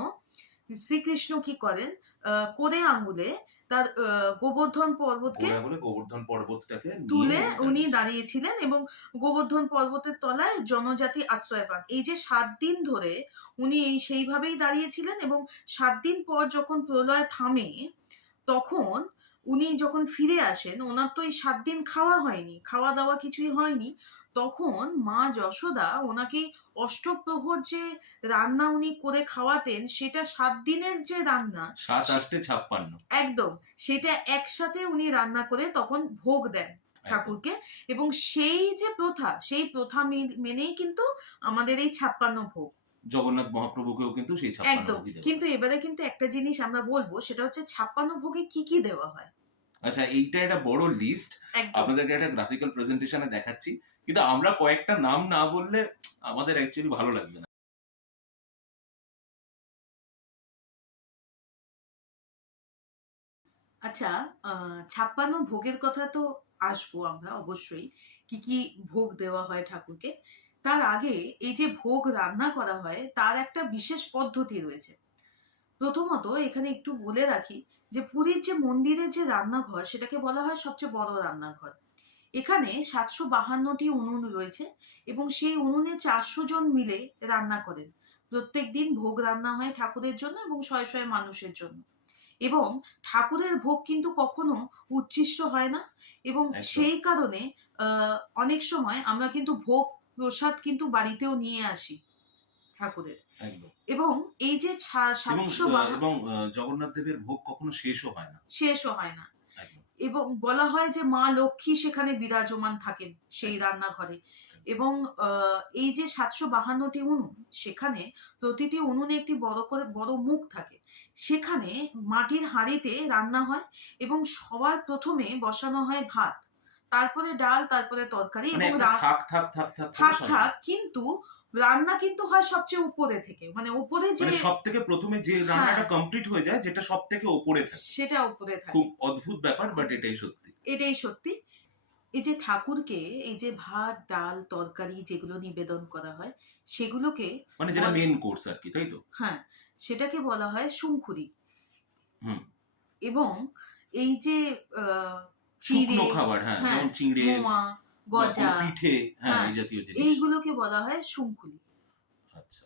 শ্রীকৃষ্ণ কি করেন, কোরে আঙ্গুলে তার গোবর্ধন পর্বতকে গোড়া বলে গোবর্ধন পর্বতটাকে নিয়ে তুলে উনি দাঁড়িয়েছেন। দাঁড়িয়েছিলেন এবং গোবর্ধন পর্বতের তলায় জনজাতি আশ্রয় পান। এই যে 7 দিন ধরে উনি সেইভাবেই দাঁড়িয়েছিলেন এবং 7 দিন পর যখন প্রলয় থামে, তখন উনি যখন ফিরে আসেন, ওনার তো এই 7 দিন খাওয়া হয়নি, খাওয়া দাওয়া কিছুই হয়নি। তখন মা যশোদা ওনাকে অষ্টপ্রহর যে রান্না উনি করে খাওয়াতেন, সেটা 7 দিনের যে রান্না, 7 8 56। একদম সেটা একসাথে উনি রান্না করে তখন ভোগ দেন ঠাকুরকে। এবং সেই যে প্রথা, সেই প্রথা মেনেই কিন্তু আমাদের এই 56 ভোগ। জগন্নাথ মহাপ্রভুকেও কিন্তু সেই 56 একদম। ভোগই দেওয়া। কিন্তু এবারে কিন্তু একটা জিনিস আমরা বলবো, সেটা হচ্ছে 56 ভোগে কি কি দেওয়া হয়। আচ্ছা, এইটা একটা বড় লিস্ট, একদম আপনাদেরকে একটা গ্রাফিক্যাল প্রেজেন্টেশনে দেখাচ্ছি, কিন্তু আমরা কয়েকটা নাম না বললে আমাদের অ্যাকচুয়ালি ভালো লাগবে না। আচ্ছা, 56 ভোগের কথা তো আসবো আমরা অবশ্যই, কি কি ভোগ দেওয়া হয় ঠাকুরকে। তার আগে এই যে ভোগ রান্না করা হয় তার একটা বিশেষ পদ্ধতি রয়েছে। প্রথমত এখানে একটু বলে রাখি যে পুরীর যে মন্দিরের যে রান্নাঘর, সেটাকে বলা হয় সবচেয়ে বড় রান্নাঘর। এখানে 752টি উনুন রয়েছে এবং সেই উনুনে 400 জন মিলে রান্না করেন। প্রত্যেক দিন ভোগ রান্না হয় ঠাকুরের জন্য এবং শয়ে শয়ে মানুষের জন্য। এবং ঠাকুরের ভোগ কিন্তু কখনো উচ্ছিষ্ট হয় না এবং একদম। সেই কারণে অনেক সময় আমরা কিন্তু ভোগ প্রসাদ কিন্তু বাড়িতেও নিয়ে আসি ঠাকুরের। একদম। এবং এই যে এবং 752 এবং জগন্নাথ দেবের ভোগ কখনো শেষও হয় না। শেষও হয় না। একদম। এবং বলা হয় যে মা লক্ষ্মী সেখানে বিরাজমান থাকেন সেই রান্নাঘরে। এবং এই যে 752টি উনুন, সেখানে প্রতিটি উনুনে একটি বড় করে বড় মুখ থাকে। সেখানে মাটির হাঁড়িতে রান্না হয় এবং সবার প্রথমে বসানো হয় ভাত, তারপরে ডাল, তারপরে তরকারি মানে এবং একটা থাক থাক থাক থাক করে থাক সাজানো। থাক, কিন্তু রান্না কিন্তু হয় সবচেয়ে উপরে থেকে, মানে উপরে যে মানে সবথেকে প্রথমে যে রান্নাটা কমপ্লিট হয়ে যায়, যেটা সবথেকে উপরে থাকে। সেটা উপরে থাকে। খুব অদ্ভুত ব্যাপার, বাট এটাই সত্যি। এটাই সত্যি। এই যে ঠাকুরকে এই যে ভাত, ডাল, তরকারি যেগুলো নিবেদন করা হয়, সেগুলোকে মানে যেটা মেন কোর্স আর কি, তাই তো? হ্যাঁ, সেটাকে বলা হয় শুঙ্খুরি। হুম। এবং এই যে শুকনো চিড়ে, খাবার, হ্যাঁ, হ্যাঁ, যেমন চিংড়ে, মোয়া, গজা, কোনো পিঠে, হ্যাঁ, হ্যাঁ, এই জাতীয় জিনিস। এইগুলোকে বলা হয় শুঙ্খুলি। আচ্ছা,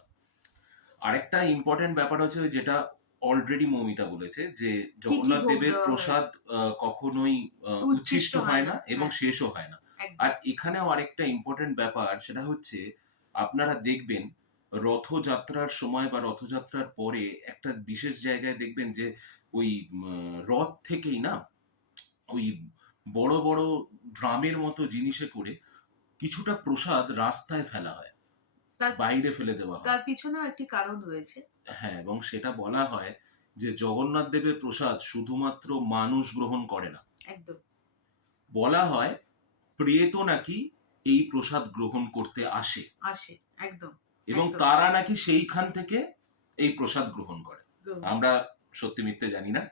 আরেকটা ইম্পর্টেন্ট ব্যাপার হচ্ছে ওই যেটা অলরেডি মৌমিতা বলেছে, যে জগন্নাথ ভোগ দেবের দেওয়া হয়? প্রসাদ কখনোই উচ্ছিষ্ট হয় না এবং হ্যাঁ, শেষও হয় না। একদম। আর এখানেও আরেকটা ইম্পর্টেন্ট ব্যাপার, সেটা হচ্ছে আপনারা দেখবেন রথযাত্রার সময় বা রথযাত্রার পরে একটা বিশেষ জায়গায় দেখবেন যে ওই রথ থেকেই না, ওই বড় বড় ড্রামের মতো জিনিসে করে কিছুটা প্রসাদ রাস্তায় ফেলা হয়, তার- বাইরে ফেলে দেওয়া হয়। তার পিছনেও একটি কারণ রয়েছে। হ্যাঁ, এবং সেটা বলা হয় যে জগন্নাথ দেবের প্রসাদ শুধুমাত্র মানুষ গ্রহণ করে না, একদম বলা হয় প্রেত নাকি এই প্রসাদ গ্রহণ করতে আসে আসে। একদম এবং একদম। তারা নাকি সেইখান থেকে এই প্রসাদ গ্রহণ করে। গ্রহণ। আমরা সত্যি মিথ্যে জানি না,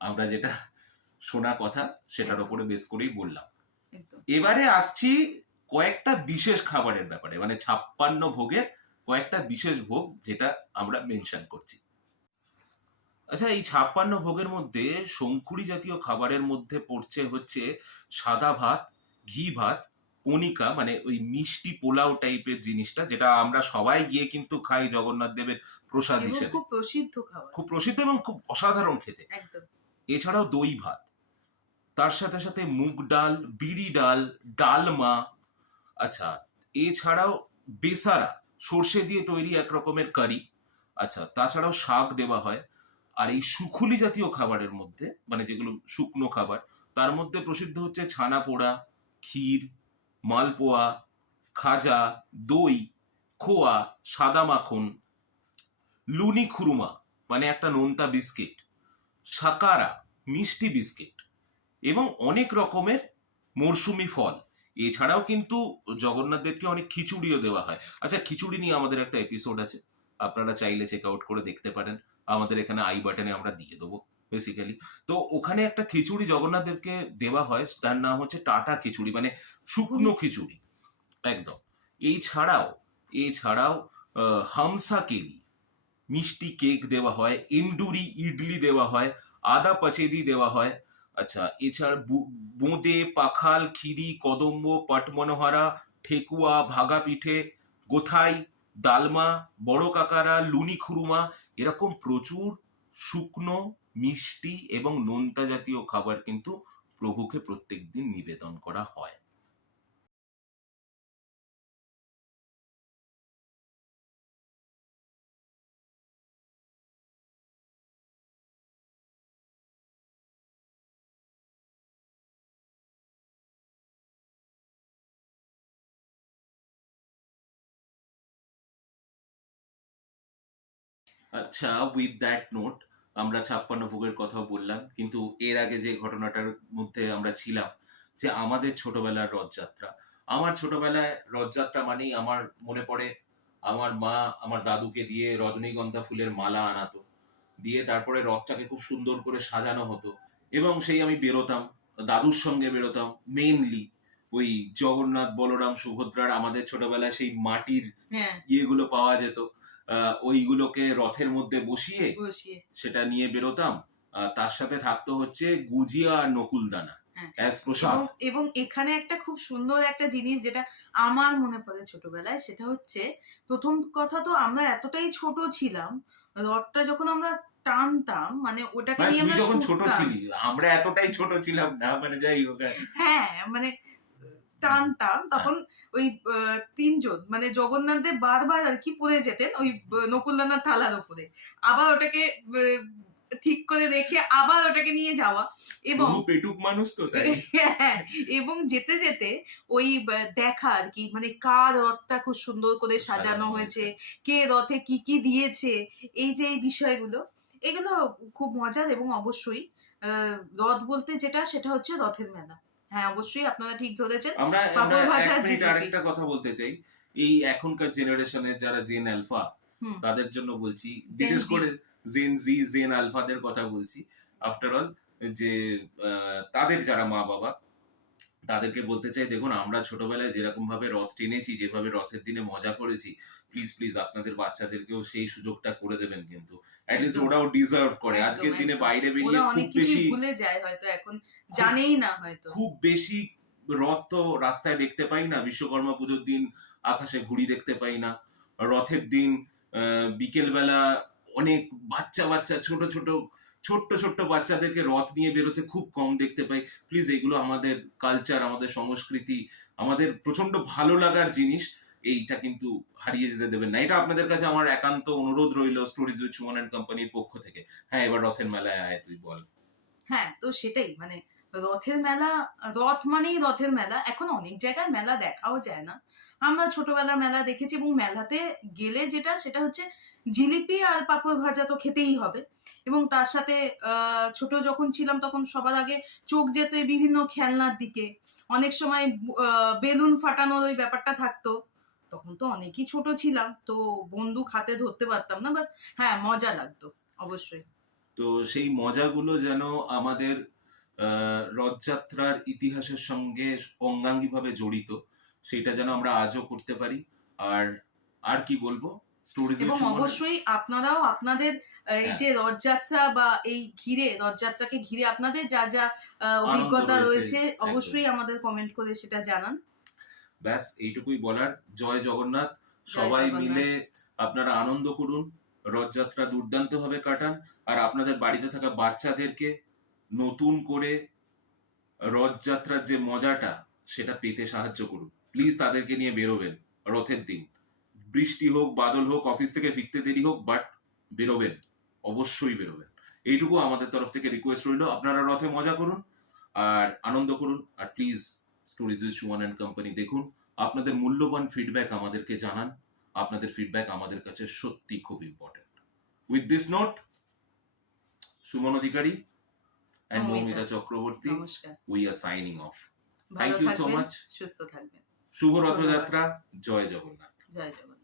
আমরা যেটা শোনা কথা সেটার একদম। উপরে বেস করেই বললাম। একদম এবারে আসছি কয়েকটা বিশেষ খাবারের ব্যাপারে, মানে 56 ভোগের কয়েকটা বিশেষ ভোগ যেটা আমরা মেনশন করছি। আচ্ছা, এই 56 ভোগের মধ্যে শঙ্কুড়ি জাতীয় খাবারের মধ্যে পড়ছে হচ্ছে সাদা ভাত, ঘি ভাত, কণিকা মানে ওই মিষ্টি পোলাও টাইপের জিনিসটা, যেটা আমরা সবাই গিয়ে কিন্তু খাই জগন্নাথ দেবের প্রসাদ এবং হিসেবে। খুব প্রসিদ্ধ খাবার। খুব প্রসিদ্ধ এবং খুব অসাধারণ খেতে। একদম। এছাড়াও দই ভাত, তার সাথে সাথে মুগ ডাল, বিড়ি ডাল, ডালমা। আচ্ছা, এছাড়াও বেসারা, সর্ষে দিয়ে তৈরি এক রকমের কারি। আচ্ছা, তাছাড়াও শাক দেওয়া হয়। আর এই সুখুলি জাতীয় খাবারের মধ্যে, মানে যেগুলো শুকনো খাবার, তার মধ্যে প্রসিদ্ধ হচ্ছে ছানা পোড়া, ক্ষীর, মালপোয়া, খাজা, দই, খোয়া, সাদা মাখন, লুনি খুরমা মানে একটা নোনতা বিস্কিট, সাকারা মিষ্টি বিস্কিট, এবং অনেক রকমের মরশুমি ফল। এছাড়াও কিন্তু জগন্নাথ দেবকে অনেক খিচুড়িও দেওয়া হয়। আচ্ছা, খিচুড়ি নিয়ে আমাদের একটা এপিসোড আছে, আপনারা চাইলে চেক আউট করে দেখতে পারেন। আমাদের এখানে আই বাটনে আমরা দিয়ে দেবো বেসিক্যালি। তো ওখানে একটা খিচুড়ি জগন্নাথ দেবকে দেওয়া হয়, তার নাম হচ্ছে টাটা খিচুড়ি, মানে শুকনো খিচুড়ি একদম। এছাড়াও এছাড়াও হামসা কেলি মিষ্টি কেক দেওয়া হয়, এন্ডুরি ইডলি দেওয়া হয়, আদা পাচেদি দেওয়া হয়। আচ্ছা, এছাড়া বোঁদে, পাখাল, খিরি, কদম্ব, পাটমনোহারা, ঠেকুয়া, ভাগা পিঠে, গোথাই, ডালমা, বড় কাকারা, লুনি খুরুমা, এরকম প্রচুর শুকনো, মিষ্টি এবং নোনতা জাতীয় খাবার কিন্তু প্রভুকে প্রত্যেকদিন নিবেদন করা হয়। আচ্ছা, উইথ দ্যাট নোট আমরা 56 ভোগের কথা বললাম, কিন্তু এর আগে যে ঘটনাটার মধ্যে আমরা ছিলাম, যে আমাদের ছোটবেলার রথযাত্রা। আমার ছোটবেলায় রথযাত্রা মানেই আমার মনে পড়ে আমার মা আমার দাদুকে দিয়ে রজনীগন্ধা ফুলের মালা আনাতো, দিয়ে তারপরে রথটাকে খুব সুন্দর করে সাজানো হতো, এবং সেই আমি বেরোতাম, দাদুর সঙ্গে বেরোতাম মেইনলি। ওই জগন্নাথ, বলরাম, সুভদ্রার আমাদের ছোটবেলায় সেই মাটির হ্যাঁ, ইয়েগুলো পাওয়া যেত, ওইগুলোকে রথের মধ্যে বসিয়ে বসিয়ে। সেটা নিয়ে বেরোতাম। তার সাথে থাকতো হচ্ছে গুজিয়া আর নকুলদানা হ্যাঁ। অ্যাজ প্রসাদ। এবং এখানে একটা খুব সুন্দর একটা জিনিস যেটা আমার মনে পড়ে ছোটবেলায়, সেটা হচ্ছে প্রথম কথা তো আমরা এতটাই ছোট ছিলাম, রথটা যখন আমরা টানতাম মানে ওটাকে মানে নিয়ে তুই আমরা যখন ছোট ছুটতাম। ছিলি, আমরা এতটাই ছোট ছিলাম না, মানে যাই হোক। হ্যাঁ, মানে টানতাম তখন ওই তিনজন মানে জগন্নাথ দেব বারবার আর কি পড়ে যেতেন ওই নকুলদানার থালার উপরে, আবার ওটাকে ঠিক করে রেখে আবার ওটাকে নিয়ে যাওয়া, এবং বহু পেটুক মানুষ তো তাই। হ্যাঁ, এবং যেতে যেতে ওই দেখা আর কি মানে কার রথটা খুব সুন্দর করে সাজানো হয়েছে, কে রথে কি কি দিয়েছে, এই যে এই বিষয়গুলো, এগুলো খুব মজার। এবং অবশ্যই রথ বলতে যেটা সেটা হচ্ছে রথের মেলা। হ্যাঁ, অবশ্যই আপনারা ঠিক ধরেছেন। আমরা আমরা পাঁপড় ভাজা, এক মিনিট জিলিপি। আরেকটা কথা বলতে চাই। এই এখনকার জেনারেশনের যারা জেন আলফা, হুম। তাদের জন্য বলছি, Gen বিশেষ Z। করে জেন জি, জেন আলফাদের কথা বলছি। আফটার অল, যে তাদের যারা মা বাবা, তাদেরকে বলতে চাই, দেখুন আমরা ছোটবেলায় যেরকম ভাবে রথ টেনেছি, যেভাবে রথের দিনে মজা করেছি, প্লিজ প্লিজ আপনাদের বাচ্চাদেরকেও সেই সুযোগটা করে দেবেন। কিন্তু অ্যাটলিস্ট একদম। ওরাও ডিজার্ভ করে। একদম, আজকের দিনে একদম। বাইরে বেরিয়ে ওরা খুব অনেক কিছুই বেশি ভুলে যায় হয়তো এখন, জানেই না হয়তো। খুব বেশি রথ তো রাস্তায় দেখতে পাই না। বিশ্বকর্মা পুজোর দিন আকাশে ঘুড়ি দেখতে পাই না। রথের দিন বিকেল বেলা অনেক বাচ্চা বাচ্চা ছোট ছোট ছোট্ট ছোট্ট বাচ্চাদেরকে রথ নিয়ে বেরোতে খুব কম দেখতে পাই। প্লিজ, এগুলো আমাদের কালচার, আমাদের সংস্কৃতি, আমাদের প্রচন্ড ভালো লাগার জিনিস। এইটা কিন্তু হারিয়ে যেতে দেবেন না। এটা আপনাদের কাছে আমার একান্ত অনুরোধ রইল স্টোরিজ উইথ সুমন এন্ড কোম্পানির পক্ষ থেকে। হ্যাঁ, এবার রথের মেলায় আয়, তুই বল। হ্যাঁ, তো সেটাই মানে রথের মেলা, রথ মানেই রথের মেলা। এখন অনেক জায়গায় মেলা দেখাও যায় না। আমরা ছোটবেলার মেলা দেখেছি, এবং মেলাতে গেলে যেটা সেটা হচ্ছে জিলিপি আর পাঁপড় ভাজা তো খেতেই হবে। এবং তার সাথে ছোট যখন ছিলাম তখন সবার আগে চোখ যেত এই বিভিন্ন খেলনার দিকে। অনেক সময় বেলুন ফাটানোর ওই ব্যাপারটা থাকতো। তখন তো অনেকই ছোট ছিলাম, তো বন্দুক হাতে ধরতে পারতাম না, বাট হ্যাঁ মজা লাগতো অবশ্যই। তো সেই মজাগুলো যেন আমাদের রথযাত্রার ইতিহাসের সঙ্গে অঙ্গাঙ্গিভাবে জড়িত, সেটা যেন আমরা আজও করতে পারি। আর আর কি বলবো, স্টোরিজ এবং অবশ্যই আপনারাও আপনাদের এই হ্যাঁ। যে রথযাত্রা বা এই রথযাত্রাকে ঘিরে আপনাদের যা যা অভিজ্ঞতা রয়েছে, রয়েছে একদম। অবশ্যই আমাদের কমেন্ট করে সেটা জানান। ব্যাস এইটুকুই বলার। জয় জগন্নাথ। জয় সবাই জগন্নাথ। মিলে আপনারা আনন্দ করুন, রথযাত্রা দুর্দান্ত ভাবে কাটান, আর আপনাদের বাড়িতে থাকা বাচ্চাদেরকে নতুন করে রথযাত্রার যে মজাটা সেটা পেতে সাহায্য করুন। প্লিজ তাদেরকে নিয়ে বেরোবেন রথের দিন, বৃষ্টি হোক বাদল হোক, অফিস থেকে ফিরতে দেরি হোক, বাট বেরোবেন, অবশ্যই বেরোবেন। এইটুকু আমাদের তরফ থেকে রিকোয়েস্ট রইল। আপনারা রথে মজা করুন আর আনন্দ করুন, আর please stories with Suman and company দেখুন। আপনাদের মূল্যবান ফিডব্যাক আমাদেরকে জানান। আপনাদের ফিডব্যাক আমাদের কাছে সত্যি খুব important. With this note, Suman Adhikari and Moumita Moumita Chakraborty, নমস্কার। we are signing off. ভালো Thank you so থাকবেন, much. সুস্থ থাকবেন। শুভ রথযাত্রা। জয় জগন্নাথ। জয় জগন্নাথ।